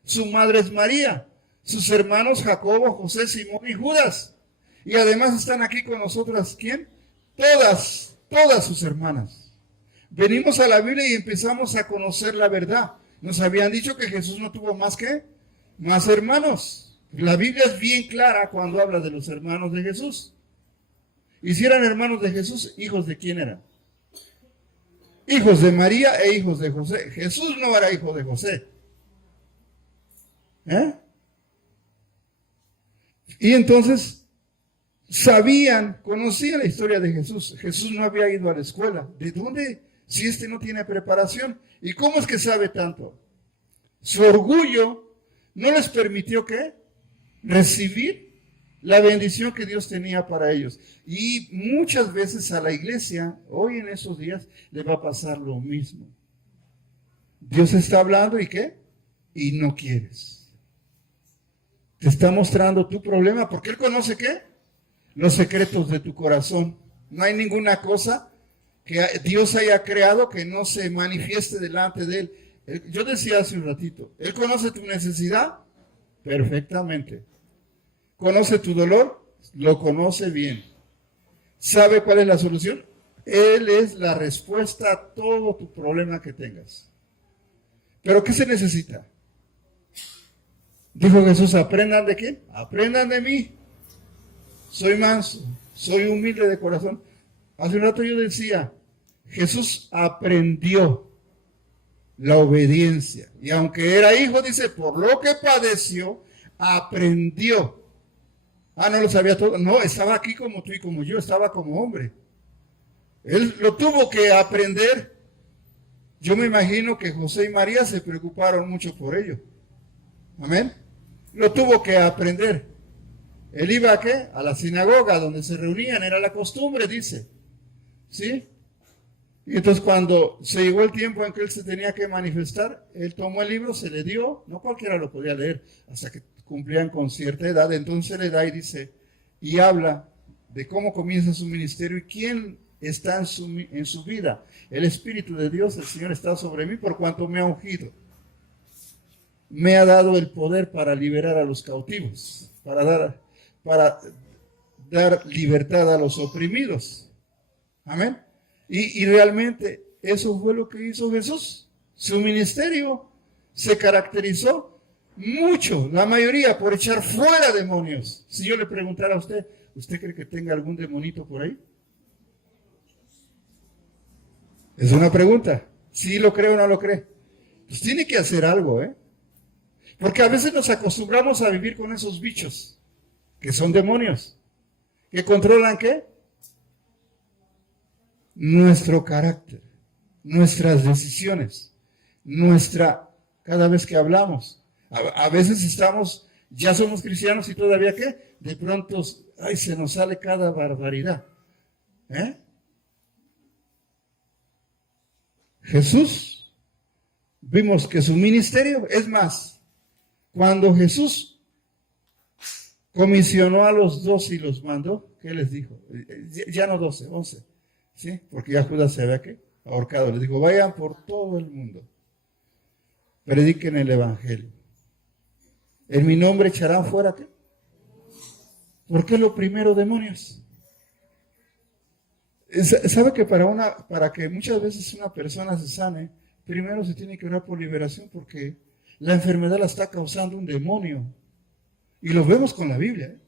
Su madre es María. Sus hermanos Jacobo, José, Simón y Judas. Y además están aquí con nosotras, ¿quién? Todas sus hermanas. Venimos a la Biblia y empezamos a conocer la verdad. Nos habían dicho que Jesús no tuvo más hermanos. La Biblia es bien clara cuando habla de los hermanos de Jesús. Y si eran hermanos de Jesús, ¿hijos de quién eran? Hijos de María e hijos de José. Jesús no era hijo de José. Y entonces conocían la historia de Jesús. Jesús no había ido a la escuela. ¿De dónde? Si este no tiene preparación. ¿Y cómo es que sabe tanto? Su orgullo no les permitió ¿qué? Recibir la bendición que Dios tenía para ellos. Y muchas veces a la iglesia, hoy en esos días, le va a pasar lo mismo. Dios está hablando ¿y qué? Y no quieres. Te está mostrando tu problema porque Él conoce ¿qué? Los secretos de tu corazón. No hay ninguna cosa que Dios haya creado que no se manifieste delante de Él. Yo decía hace un ratito, Él conoce tu necesidad perfectamente. ¿Conoce tu dolor? Lo conoce bien. ¿Sabe cuál es la solución? Él es la respuesta a todo tu problema que tengas. ¿Pero qué se necesita? Dijo Jesús, ¿aprendan de quién? Aprendan de mí. Soy manso, soy humilde de corazón. Hace un rato yo decía, Jesús aprendió la obediencia. Y aunque era hijo, dice, por lo que padeció, aprendió. No lo sabía todo. No, estaba aquí como tú y como yo, estaba como hombre. Él lo tuvo que aprender. Yo me imagino que José y María se preocuparon mucho por ello. Amén. Lo tuvo que aprender. Él iba ¿a qué? A la sinagoga donde se reunían, era la costumbre, dice. ¿Sí? Y entonces cuando se llegó el tiempo en que él se tenía que manifestar, él tomó el libro, se le dio, no cualquiera lo podía leer, hasta que cumplían con cierta edad, entonces le da y dice, y habla de cómo comienza su ministerio y quién está en su vida. El Espíritu de Dios, el Señor está sobre mí por cuanto me ha ungido. Me ha dado el poder para liberar a los cautivos, para dar libertad a los oprimidos. Amén. Y realmente eso fue lo que hizo Jesús. Su ministerio se caracterizó mucho, la mayoría, por echar fuera demonios. Si yo le preguntara a usted, ¿usted cree que tenga algún demonito por ahí? Es una pregunta. ¿Sí lo cree o no lo cree? Pues tiene que hacer algo, ¿eh? Porque a veces nos acostumbramos a vivir con esos bichos, que son demonios, que controlan ¿qué? Nuestro carácter, nuestras decisiones, cada vez que hablamos. A veces ya somos cristianos y todavía ¿qué? De pronto, ay, se nos sale cada barbaridad. Jesús, vimos que su ministerio, es más, cuando Jesús comisionó a los 12 y los mandó, ¿qué les dijo? Ya no 12, 11, ¿sí? Porque ya Judas se había ¿qué? Ahorcado. Les dijo, vayan por todo el mundo, prediquen el evangelio. En mi nombre echarán fuera ¿qué? ¿Por qué lo primero demonios? ¿Sabe que para que muchas veces una persona se sane, primero se tiene que orar por liberación porque la enfermedad la está causando un demonio? Y lo vemos con la Biblia, ¿eh?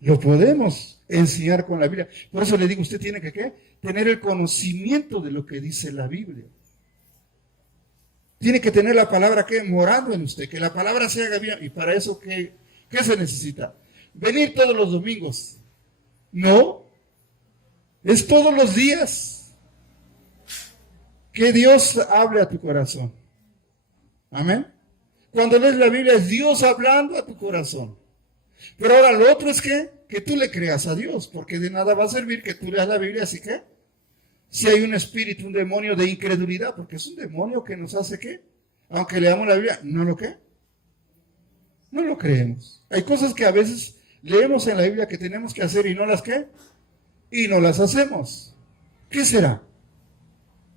Lo podemos enseñar con la Biblia. Por eso le digo, usted tiene que ¿qué? Tener el conocimiento de lo que dice la Biblia. Tiene que tener la palabra ¿qué? Morando en usted, que la palabra se haga bien. Y para eso ¿qué se necesita? Venir todos los domingos. No, es todos los días que Dios hable a tu corazón. Amén. Cuando lees la Biblia es Dios hablando a tu corazón. Pero ahora lo otro es que tú le creas a Dios, porque de nada va a servir que tú leas la Biblia, así que si hay un espíritu, un demonio de incredulidad, porque es un demonio que nos hace ¿qué? Aunque leamos la Biblia, ¿no lo qué? No lo creemos. Hay cosas que a veces leemos en la Biblia que tenemos que hacer y no las ¿qué? Y no las hacemos. ¿Qué será?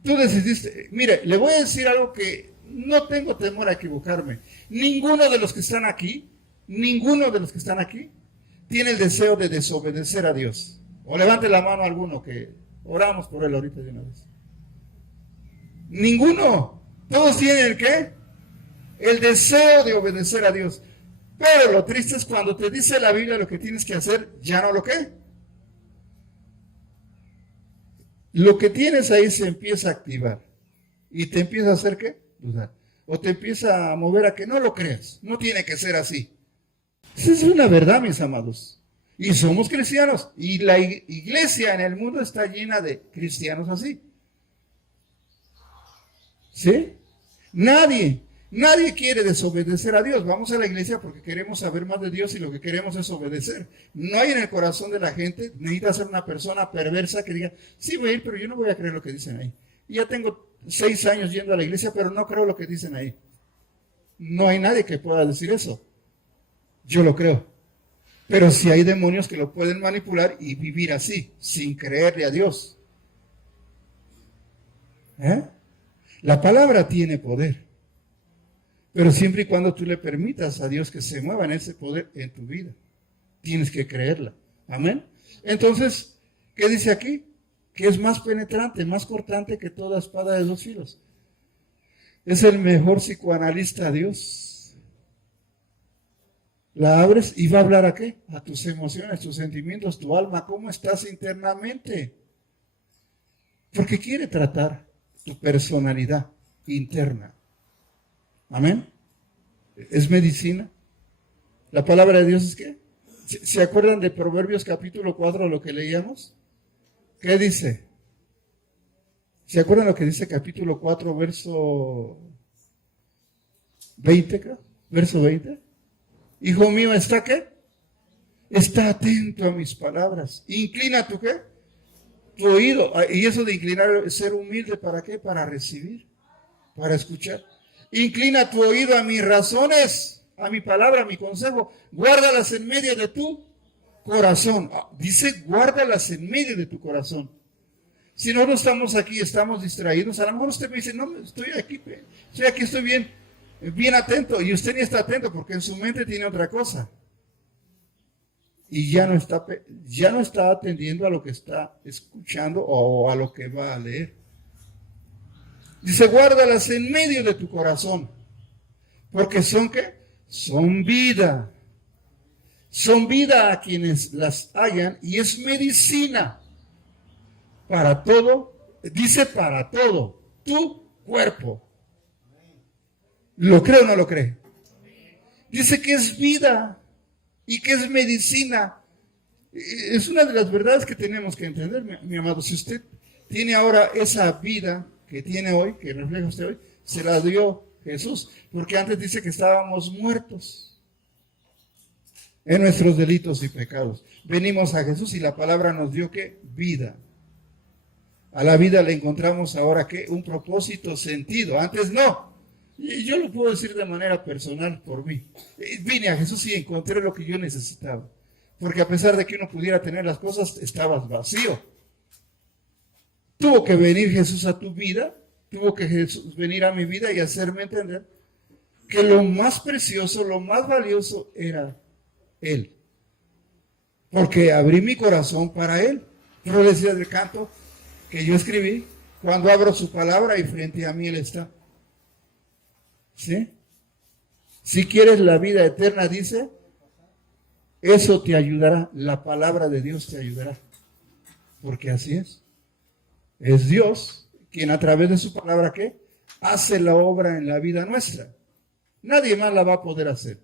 Tú decidiste, mire, le voy a decir algo que no tengo temor a equivocarme. Ninguno de los que están aquí tiene el deseo de desobedecer a Dios. O levante la mano a alguno que oramos por él ahorita de una vez. Ninguno. Todos tienen el ¿qué? El deseo de obedecer a Dios. Pero lo triste es cuando te dice la Biblia lo que tienes que hacer, ya no lo ¿qué? Lo que tienes ahí se empieza a activar. Y te empieza a hacer ¿qué? Dudar. O te empieza a mover a que no lo creas. No tiene que ser así. Esa es una verdad, mis amados. Y somos cristianos. Y la iglesia en el mundo está llena de cristianos así. ¿Sí? Nadie quiere desobedecer a Dios. Vamos a la iglesia porque queremos saber más de Dios y lo que queremos es obedecer. No hay en el corazón de la gente, necesita ser una persona perversa que diga, sí voy a ir, pero yo no voy a creer lo que dicen ahí. Y ya tengo 6 años yendo a la iglesia, pero no creo lo que dicen ahí. No hay nadie que pueda decir eso. Yo lo creo. Pero sí hay demonios que lo pueden manipular y vivir así, sin creerle a Dios. La palabra tiene poder. Pero siempre y cuando tú le permitas a Dios que se mueva en ese poder en tu vida. Tienes que creerla. Amén. Entonces, ¿qué dice aquí? Que es más penetrante, más cortante que toda espada de 2 filos. Es el mejor psicoanalista Dios. La abres y va a hablar ¿a qué? A tus emociones, tus sentimientos, tu alma, cómo estás internamente. Porque quiere tratar tu personalidad interna. Amén. Es medicina. La palabra de Dios es ¿qué? ¿Se acuerdan de Proverbios capítulo 4, lo que leíamos? ¿Qué dice? ¿Se acuerdan lo que dice capítulo 4, verso 20, creo? Verso 20. Hijo mío, ¿está qué? Está atento a mis palabras. Inclina tu qué? Tu oído. Y eso de inclinar es ser humilde, ¿para qué? Para recibir, para escuchar. Inclina tu oído a mis razones, a mi palabra, a mi consejo. Guárdalas en medio de tu corazón. Dice, guárdalas en medio de tu corazón. Si no estamos aquí, estamos distraídos, a lo mejor usted me dice, no, estoy aquí, estoy bien atento. Y usted ni está atento porque en su mente tiene otra cosa. Y ya no está atendiendo a lo que está escuchando o a lo que va a leer. Dice, guárdalas en medio de tu corazón. Porque son ¿qué? Son vida. Son vida a quienes las hallan y es medicina para todo, dice para todo, tu cuerpo. ¿Lo cree o no lo cree? Dice que es vida y que es medicina. Es una de las verdades que tenemos que entender, mi amado. Si usted tiene ahora esa vida que tiene hoy, que refleja usted hoy, se la dio Jesús, porque antes dice que estábamos muertos en nuestros delitos y pecados. Venimos a Jesús y la palabra nos dio ¿qué? Vida. A la vida le encontramos ahora ¿qué? Un propósito, sentido. Antes no. Y yo lo puedo decir de manera personal por mí. Vine a Jesús y encontré lo que yo necesitaba. Porque a pesar de que uno pudiera tener las cosas, estabas vacío. Tuvo que venir Jesús a tu vida, tuvo que Jesús venir a mi vida y hacerme entender que lo más precioso, lo más valioso era Él. Porque abrí mi corazón para Él. Yo le decía del canto que yo escribí, cuando abro su palabra y frente a mí Él está. ¿Sí? Si quieres la vida eterna, dice, eso te ayudará, la palabra de Dios te ayudará. Porque así es. Es Dios quien a través de su palabra, ¿qué? Hace la obra en la vida nuestra. Nadie más la va a poder hacer.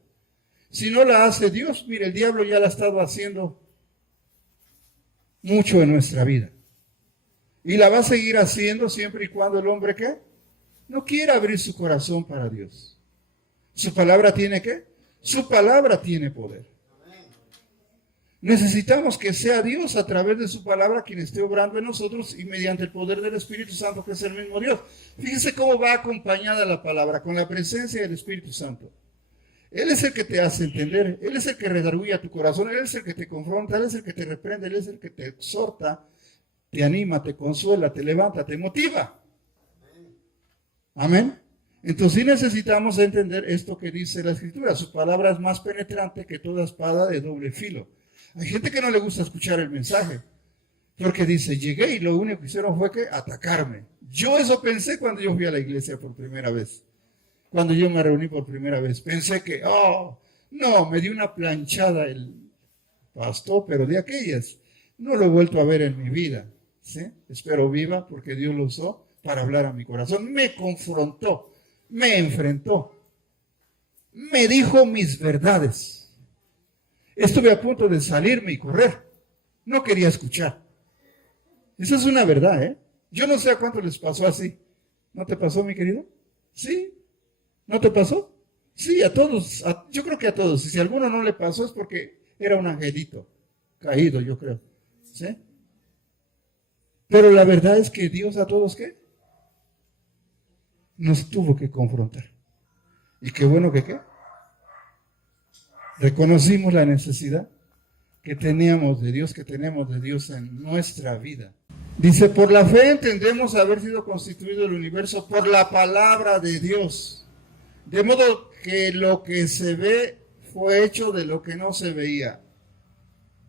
Si no la hace Dios, mire, el diablo ya la ha estado haciendo mucho en nuestra vida. Y la va a seguir haciendo siempre y cuando el hombre, ¿qué? No quiera abrir su corazón para Dios. ¿Su palabra tiene qué? Su palabra tiene poder. Necesitamos que sea Dios a través de su palabra quien esté obrando en nosotros y mediante el poder del Espíritu Santo, que es el mismo Dios. Fíjese cómo va acompañada la palabra, con la presencia del Espíritu Santo. Él es el que te hace entender, Él es el que redarguye tu corazón, Él es el que te confronta, Él es el que te reprende, Él es el que te exhorta, te anima, te consuela, te levanta, te motiva. Amén. Entonces sí necesitamos entender esto que dice la Escritura. Su palabra es más penetrante que toda espada de doble filo. Hay gente que no le gusta escuchar el mensaje, porque dice, llegué y lo único que hicieron fue que atacarme. Yo eso pensé cuando yo fui a la iglesia por primera vez. Cuando yo me reuní por primera vez, pensé que, no, me dio una planchada el pastor, pero de aquellas no lo he vuelto a ver en mi vida. ¿Sí? Espero viva porque Dios lo usó para hablar a mi corazón. Me confrontó, me enfrentó, me dijo mis verdades. Estuve a punto de salirme y correr. No quería escuchar. Esa es una verdad, ¿eh? Yo no sé a cuánto les pasó así. ¿No te pasó, mi querido? ¿Sí? ¿No te pasó? Sí, a todos. Yo creo que a todos. Y si a alguno no le pasó es porque era un angelito caído, yo creo. ¿Sí? Pero la verdad es que Dios a todos, ¿qué? Nos tuvo que confrontar. Y qué bueno que, ¿qué? Reconocimos la necesidad que teníamos de Dios, que tenemos de Dios en nuestra vida. Dice, por la fe entendemos haber sido constituido el universo por la palabra de Dios. De modo que lo que se ve fue hecho de lo que no se veía.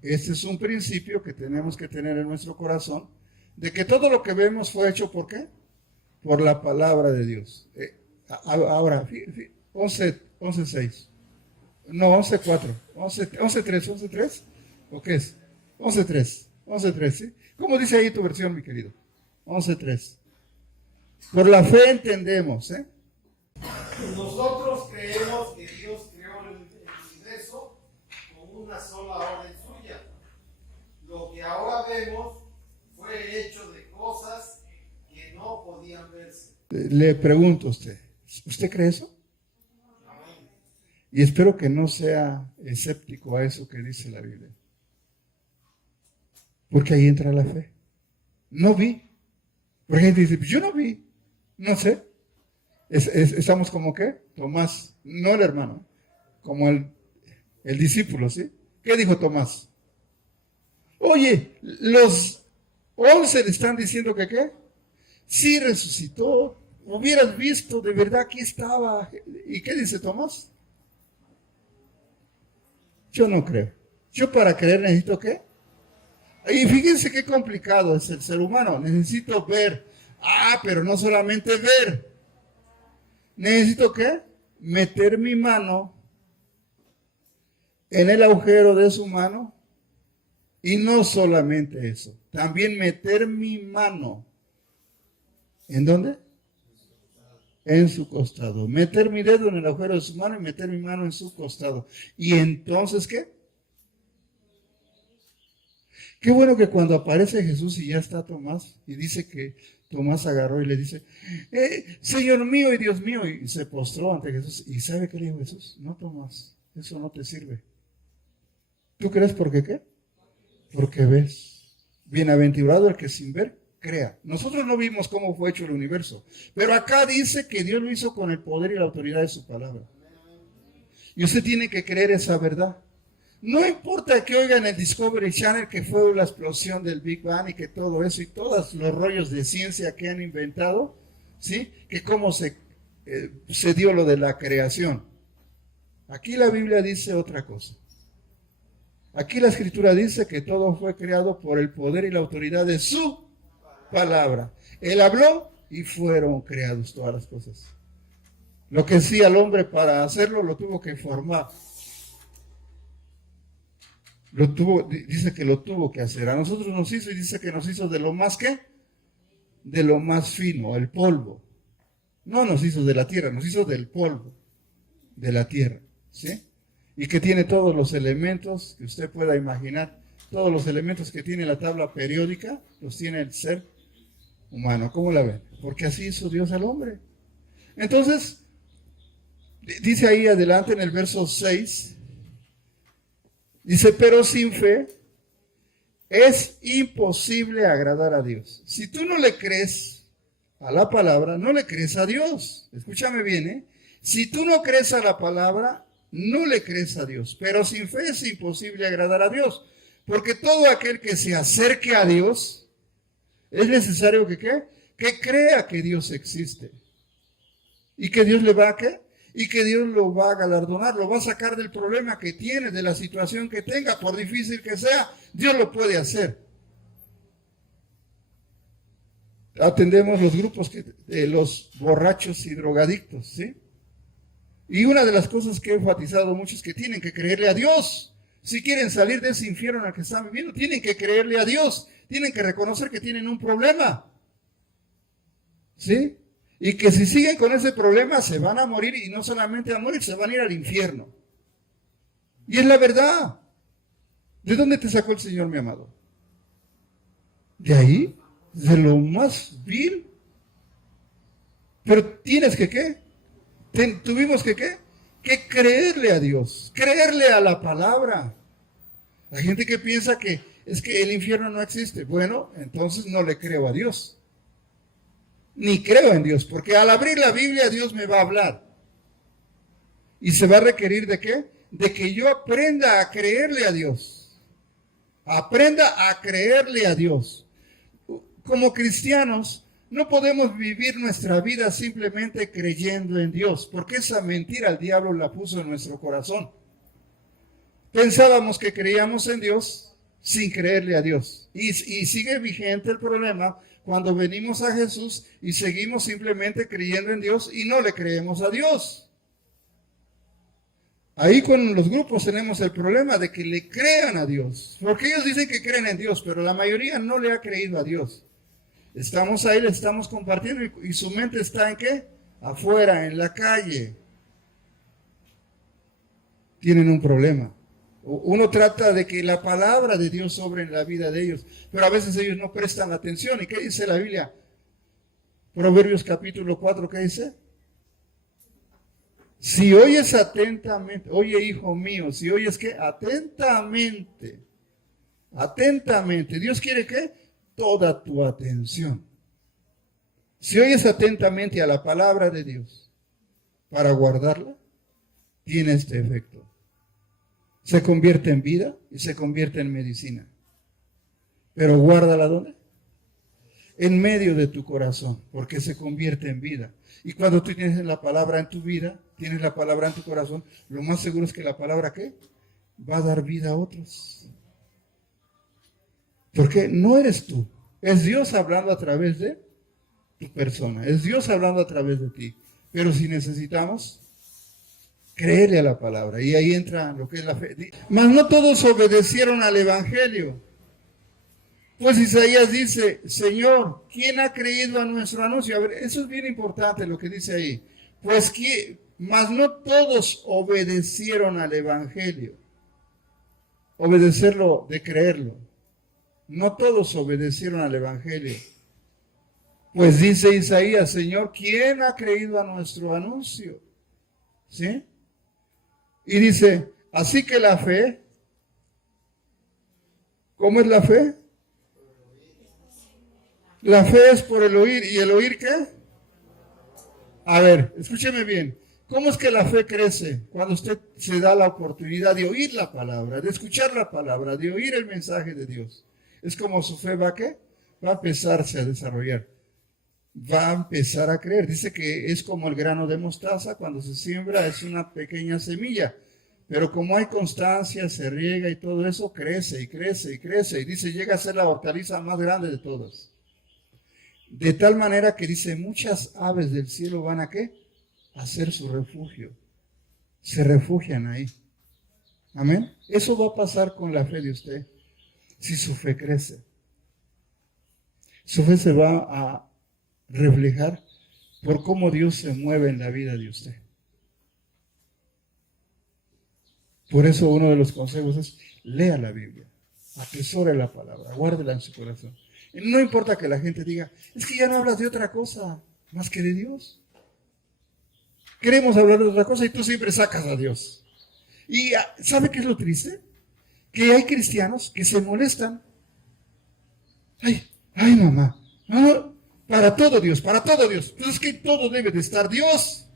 Este es un principio que tenemos que tener en nuestro corazón, de que todo lo que vemos fue hecho ¿por qué? Por la palabra de Dios. Ahora, 11.6. No, 11.4. 11.3. ¿O qué es? 11.3, ¿sí? ¿Cómo dice ahí tu versión, mi querido? 11.3. Por la fe entendemos, ¿eh? Nosotros creemos que Dios creó el universo con una sola orden suya. Lo que ahora vemos fue Le pregunto a usted, ¿usted cree eso? Y espero que no sea escéptico a eso que dice la Biblia. Porque ahí entra la fe. No vi. Porque gente dice, pues yo no vi. No sé. Estamos como ¿qué? Tomás, no el hermano, como el discípulo, ¿sí? ¿Qué dijo Tomás? Oye, los 11 le están diciendo que ¿qué? Sí resucitó. Hubieras visto, de verdad aquí estaba. ¿Y qué dice Tomás? Yo no creo. Yo para creer necesito ¿qué? Y fíjense qué complicado es el ser humano. Necesito ver. Pero no solamente ver. Necesito ¿qué? Meter mi mano en el agujero de su mano. Y no solamente eso. También meter mi mano. ¿En dónde? En su costado. Meter mi dedo en el agujero de su mano y meter mi mano en su costado. Y entonces ¿qué? Qué bueno que cuando aparece Jesús y ya está Tomás, y dice que Tomás agarró y le dice, Señor mío y Dios mío, y se postró ante Jesús. ¿Y sabe qué le dijo Jesús? No, Tomás, eso no te sirve. ¿Tú crees por qué? Porque ves. Bienaventurado el que sin ver crea. Nosotros no vimos cómo fue hecho el universo, pero acá dice que Dios lo hizo con el poder y la autoridad de su palabra. Y usted tiene que creer esa verdad. No importa que oigan el Discovery Channel que fue la explosión del Big Bang y que todo eso y todos los rollos de ciencia que han inventado, ¿sí? Que cómo se dio lo de la creación. Aquí la Biblia dice otra cosa. Aquí la Escritura dice que todo fue creado por el poder y la autoridad de su palabra. Él habló y fueron creadas todas las cosas. Lo que sí al hombre para hacerlo lo tuvo que formar. Dice que lo tuvo que hacer. A nosotros nos hizo y dice que nos hizo de lo más ¿qué? De lo más fino, el polvo. No nos hizo de la tierra, nos hizo del polvo de la tierra, ¿sí? Y que tiene todos los elementos que usted pueda imaginar, todos los elementos que tiene la tabla periódica, los tiene el ser humano. ¿Cómo la ven? Porque así hizo Dios al hombre. Entonces, dice ahí adelante en el verso 6, dice, pero sin fe es imposible agradar a Dios. Si tú no le crees a la palabra, no le crees a Dios. Escúchame bien, ¿eh? Si tú no crees a la palabra, no le crees a Dios. Pero sin fe es imposible agradar a Dios. Porque todo aquel que se acerque a Dios, es necesario que ¿qué? Que crea que Dios existe. Y que Dios le va a ¿qué? Y que Dios lo va a galardonar, lo va a sacar del problema que tiene, de la situación que tenga, por difícil que sea, Dios lo puede hacer. Atendemos los grupos de los borrachos y drogadictos, ¿sí? Y una de las cosas que he enfatizado mucho es que tienen que creerle a Dios. Si quieren salir de ese infierno en el que están viviendo, tienen que creerle a Dios. Tienen que reconocer que tienen un problema, ¿sí? Y que si siguen con ese problema se van a morir, y no solamente a morir, se van a ir al infierno. Y es la verdad. ¿De dónde te sacó el Señor, mi amado? ¿De ahí? ¿De lo más vil? Pero tienes que ¿qué? Tuvimos que ¿qué? Que creerle a Dios, creerle a la palabra. La gente que piensa que es que el infierno no existe. Bueno, entonces no le creo a Dios. Ni creo en Dios, porque al abrir la Biblia Dios me va a hablar. Y se va a requerir ¿de qué? De que yo aprenda a creerle a Dios. Aprenda a creerle a Dios. Como cristianos, no podemos vivir nuestra vida simplemente creyendo en Dios, porque esa mentira el diablo la puso en nuestro corazón. Pensábamos que creíamos en Dios sin creerle a Dios. Y sigue vigente el problema cuando venimos a Jesús y seguimos simplemente creyendo en Dios y no le creemos a Dios. Ahí con los grupos tenemos el problema de que le crean a Dios, porque ellos dicen que creen en Dios, pero la mayoría no le ha creído a Dios. Estamos ahí, le estamos compartiendo y su mente está ¿en qué? Afuera, en la calle. Tienen un problema. Uno trata de que la palabra de Dios sobre en la vida de ellos, pero a veces ellos no prestan atención. ¿Y qué dice la Biblia? Proverbios capítulo 4, ¿qué dice? Si oyes atentamente, oye hijo mío, si oyes ¿qué? Atentamente, atentamente. Dios quiere ¿qué? Toda tu atención. Si oyes atentamente a la palabra de Dios para guardarla, tiene este efecto. Se convierte en vida y se convierte en medicina. Pero guárdala ¿dónde? En medio de tu corazón, porque se convierte en vida. Y cuando tú tienes la palabra en tu vida, tienes la palabra en tu corazón, lo más seguro es que la palabra ¿qué? Va a dar vida a otros. Porque no eres tú, es Dios hablando a través de tu persona, es Dios hablando a través de ti. Pero si necesitamos creerle a la palabra, y ahí entra lo que es la fe. Mas no todos obedecieron al evangelio. Pues Isaías dice, Señor, ¿quién ha creído a nuestro anuncio? A ver, eso es bien importante lo que dice ahí. Pues, mas no todos obedecieron al evangelio. Obedecerlo de creerlo. No todos obedecieron al evangelio. Pues dice Isaías, Señor, ¿quién ha creído a nuestro anuncio? ¿Sí? Y dice, así que la fe, ¿cómo es la fe? La fe es por el oír. ¿Y el oír qué? A ver, escúcheme bien. ¿Cómo es que la fe crece? Cuando usted se da la oportunidad de oír la palabra, de escuchar la palabra, de oír el mensaje de Dios. Es como su fe va, ¿qué? Va a empezarse a desarrollar. Va a empezar a creer. Dice que es como el grano de mostaza. Cuando se siembra es una pequeña semilla. Pero como hay constancia, se riega y todo eso, crece y crece y crece. Y dice, llega a ser la hortaliza más grande de todas. De tal manera que dice, muchas aves del cielo van a ¿qué? A hacer su refugio. Se refugian ahí. Amén. Eso va a pasar con la fe de usted. Si su fe crece. Su fe se va a reflejar por cómo Dios se mueve en la vida de usted. Por eso uno de los consejos es, lea la Biblia, atesore la palabra, guárdela en su corazón. No importa que la gente diga, es que ya no hablas de otra cosa más que de Dios. Queremos hablar de otra cosa y tú siempre sacas a Dios. Y ¿sabe qué es lo triste? Que hay cristianos que se molestan. Ay mamá, no, para todo Dios, para todo Dios. Entonces es que todo debe de estar Dios.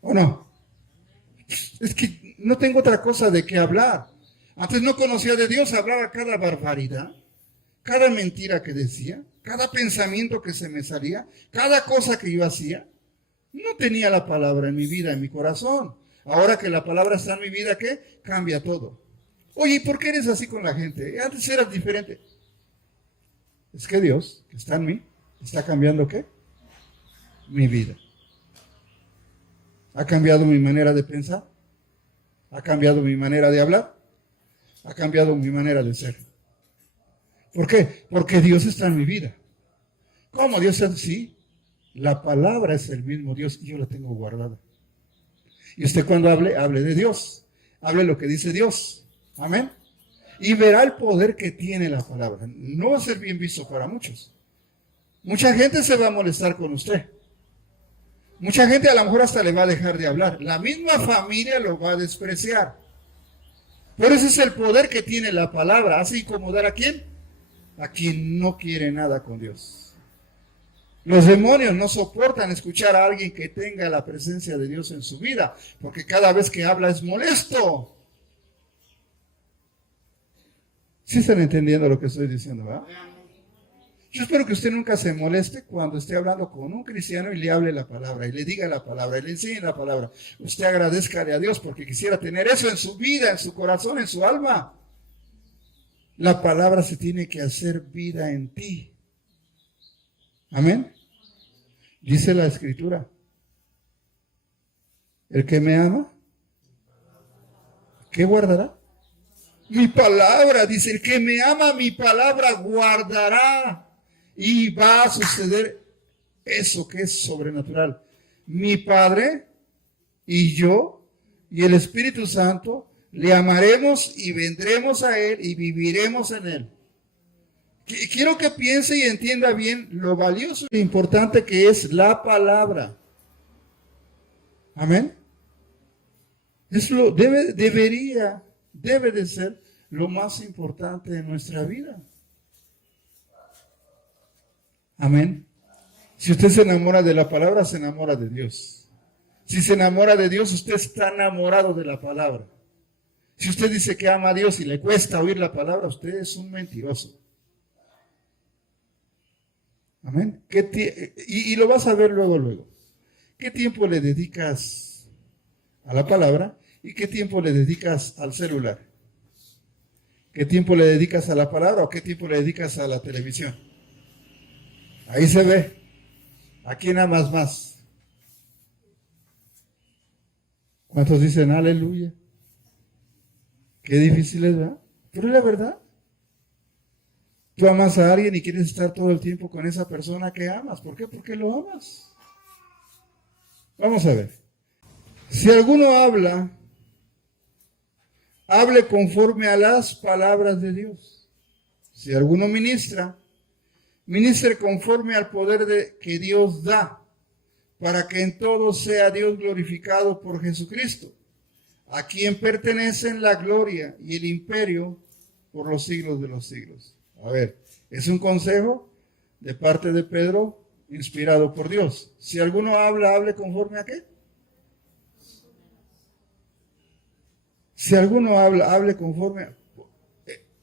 ¿O no? Es que no tengo otra cosa de qué hablar. Antes no conocía de Dios, hablaba cada barbaridad, cada mentira que decía, cada pensamiento que se me salía, cada cosa que yo hacía. No tenía la palabra en mi vida, en mi corazón. Ahora que la palabra está en mi vida, ¿qué? Cambia todo. Oye, ¿y por qué eres así con la gente? Antes eras diferente. Es que Dios, que está en mí, está cambiando ¿qué? Mi vida. Ha cambiado mi manera de pensar. Ha cambiado mi manera de hablar. Ha cambiado mi manera de ser. ¿Por qué? Porque Dios está en mi vida. ¿Cómo Dios está? Sí, la palabra es el mismo Dios y yo la tengo guardada. Y usted cuando hable de Dios. Hable lo que dice Dios. Amén. Y verá el poder que tiene la palabra. No va a ser bien visto para muchos. Mucha gente se va a molestar con usted. Mucha gente a lo mejor hasta le va a dejar de hablar. La misma familia lo va a despreciar. Pero ese es el poder que tiene la palabra. ¿Hace incomodar a quién? A quien no quiere nada con Dios. Los demonios no soportan escuchar a alguien que tenga la presencia de Dios en su vida, porque cada vez que habla es molesto. ¿Sí están entendiendo lo que estoy diciendo, verdad? Yo espero que usted nunca se moleste cuando esté hablando con un cristiano y le hable la palabra, y le diga la palabra, y le enseñe la palabra. Usted agradézcale a Dios porque quisiera tener eso en su vida, en su corazón, en su alma. La palabra se tiene que hacer vida en ti. Amén. Dice la Escritura. El que me ama, ¿qué guardará? Mi palabra, dice, el que me ama, mi palabra guardará. Y va a suceder eso que es sobrenatural. Mi Padre y yo y el Espíritu Santo le amaremos y vendremos a Él y viviremos en Él. Quiero que piense y entienda bien lo valioso e importante que es la palabra. Amén. Debe de ser lo más importante de nuestra vida. Amén. Si usted se enamora de la palabra, se enamora de Dios. Si se enamora de Dios, usted está enamorado de la palabra. Si usted dice que ama a Dios y le cuesta oír la palabra, usted es un mentiroso. Amén. Y lo vas a ver luego. ¿Qué tiempo le dedicas a la palabra y qué tiempo le dedicas al celular? ¿Qué tiempo le dedicas a la palabra o qué tiempo le dedicas a la televisión? Ahí se ve. ¿A quién amas más? ¿Cuántos dicen aleluya? Qué difícil es, ¿verdad? Pero es la verdad. Tú amas a alguien y quieres estar todo el tiempo con esa persona que amas. ¿Por qué? Porque lo amas. Vamos a ver. Si alguno habla, hable conforme a las palabras de Dios. Si alguno ministra, ministre conforme al poder que Dios da, para que en todo sea Dios glorificado por Jesucristo, a quien pertenecen la gloria y el imperio por los siglos de los siglos. A ver, es un consejo de parte de Pedro, inspirado por Dios. Si alguno habla, hable conforme a qué. Si alguno habla, hable conforme a...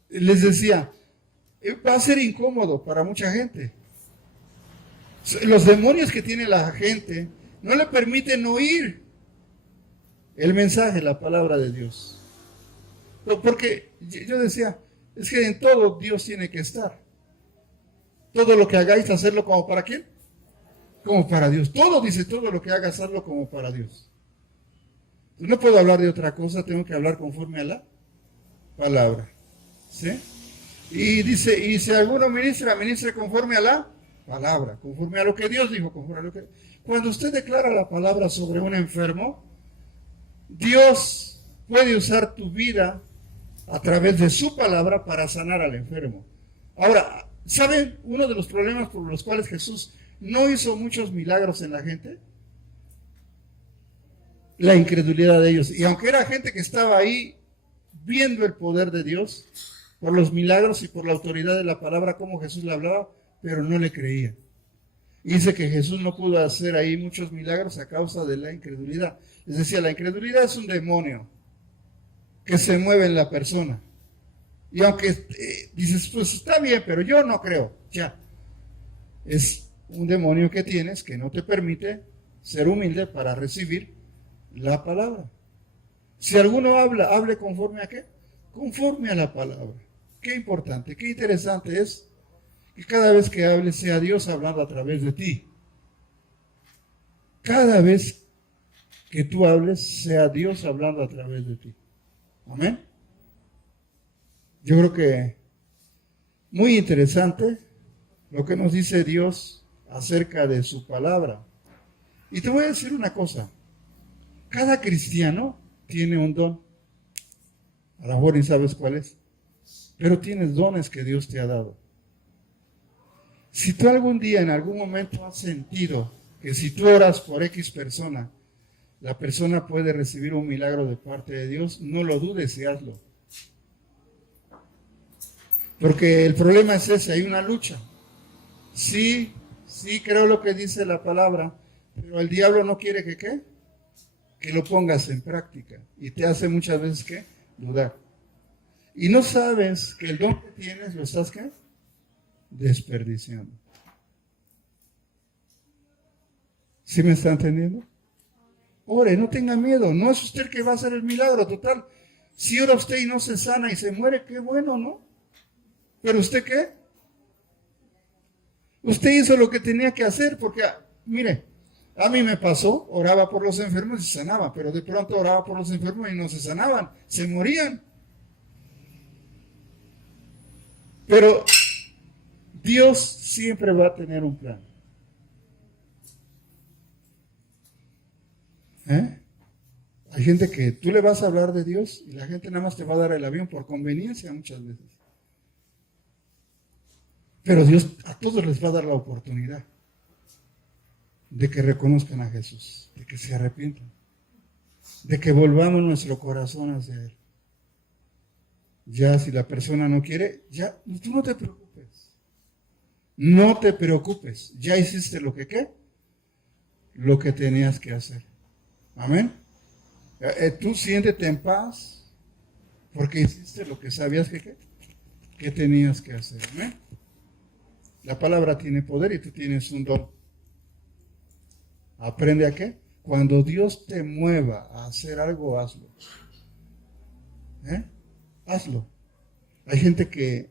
Les decía, va a ser incómodo para mucha gente. Los demonios que tiene la gente no le permiten oír el mensaje, la palabra de Dios. Porque yo decía, es que en todo Dios tiene que estar. Todo lo que hagáis, hacerlo como para ¿quién? Como para Dios. Todo dice, todo lo que haga, hacerlo como para Dios. No puedo hablar de otra cosa, tengo que hablar conforme a la palabra. ¿Sí? Y dice, y si alguno ministre conforme a la palabra, conforme a lo que Dios dijo, conforme a lo que... Cuando usted declara la palabra sobre un enfermo, Dios puede usar tu vida a través de su palabra para sanar al enfermo. Ahora, ¿saben uno de los problemas por los cuales Jesús no hizo muchos milagros en la gente? La incredulidad de ellos. Y aunque era gente que estaba ahí viendo el poder de Dios, por los milagros y por la autoridad de la palabra, como Jesús le hablaba, pero no le creía. Y dice que Jesús no pudo hacer ahí muchos milagros a causa de la incredulidad. Les decía, la incredulidad es un demonio que se mueve en la persona. Y aunque dices, pues está bien, pero yo no creo. Ya. Es un demonio que tienes que no te permite ser humilde para recibir la palabra. Si alguno habla, hable conforme a qué? Conforme a la palabra. Qué importante, qué interesante es que cada vez que hables sea Dios hablando a través de ti. Cada vez que tú hables sea Dios hablando a través de ti. Amén. Yo creo que muy interesante lo que nos dice Dios acerca de su palabra. Y te voy a decir una cosa. Cada cristiano tiene un don. A lo mejor ni sabes cuál es. Pero tienes dones que Dios te ha dado. Si tú algún día, en algún momento has sentido que si tú oras por X persona, la persona puede recibir un milagro de parte de Dios, no lo dudes y hazlo. Porque el problema es ese, hay una lucha. Sí creo lo que dice la palabra, pero el diablo no quiere que ¿qué? Que lo pongas en práctica. Y te hace muchas veces ¿qué? Dudar. Y no sabes que el don que tienes lo estás ¿qué? Desperdiciando. ¿Sí me está entendiendo? Ore, no tenga miedo. No es usted que va a hacer el milagro, total. Si ora usted y no se sana y se muere, qué bueno, ¿no? ¿Pero usted qué? Usted hizo lo que tenía que hacer porque, mire, a mí me pasó, oraba por los enfermos y se sanaba, pero de pronto oraba por los enfermos y no se sanaban, se morían. Pero Dios siempre va a tener un plan. Hay gente que tú le vas a hablar de Dios y la gente nada más te va a dar el avión por conveniencia muchas veces. Pero Dios a todos les va a dar la oportunidad de que reconozcan a Jesús, de que se arrepientan, de que volvamos nuestro corazón hacia Él. Ya si la persona no quiere, ya, tú no te preocupes. No te preocupes. Ya hiciste lo que ¿qué? Lo que tenías que hacer. Amén. Tú siéntete en paz porque hiciste lo que sabías que ¿qué? Que tenías que hacer. Amén. La palabra tiene poder y tú tienes un don. ¿Aprende a qué? Cuando Dios te mueva a hacer algo, hazlo. Hazlo. Hay gente que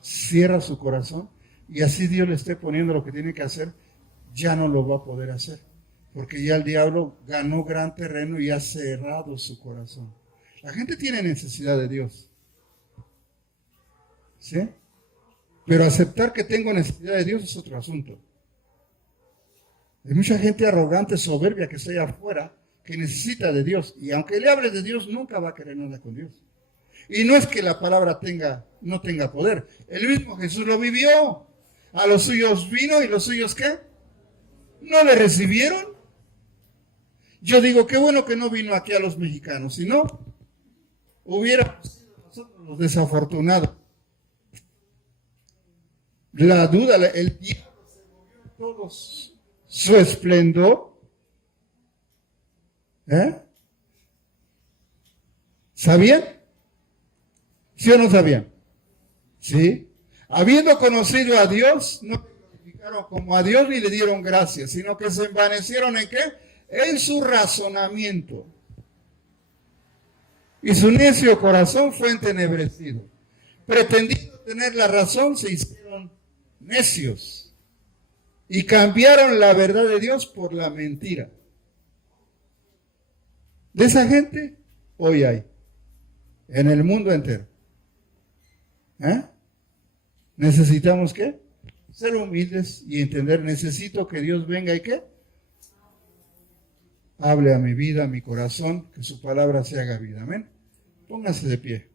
cierra su corazón y así Dios le esté poniendo lo que tiene que hacer, ya no lo va a poder hacer. Porque ya el diablo ganó gran terreno y ha cerrado su corazón. La gente tiene necesidad de Dios. ¿Sí? Pero aceptar que tengo necesidad de Dios es otro asunto. Hay mucha gente arrogante, soberbia que está allá afuera, que necesita de Dios. Y aunque le hable de Dios, nunca va a querer nada con Dios. Y no es que la palabra no tenga poder. El mismo Jesús lo vivió. A los suyos vino y los suyos ¿qué? No le recibieron. Yo digo, qué bueno que no vino aquí a los mexicanos. Si no, hubiéramos sido nosotros los desafortunados. La duda, el diablo se movió en todos su esplendor. ¿Sabían? ¿Sí o no sabían? ¿Sí? Habiendo conocido a Dios, no le glorificaron como a Dios ni le dieron gracias, sino que se envanecieron ¿en qué? En su razonamiento. Y su necio corazón fue entenebrecido. Pretendiendo tener la razón, se hicieron necios y cambiaron la verdad de Dios por la mentira. De esa gente hoy hay en el mundo entero. Necesitamos ¿qué? Ser humildes y entender. Necesito que Dios venga y ¿qué? Hable a mi vida, a mi corazón, que su palabra se haga vida. Amén. Póngase de pie.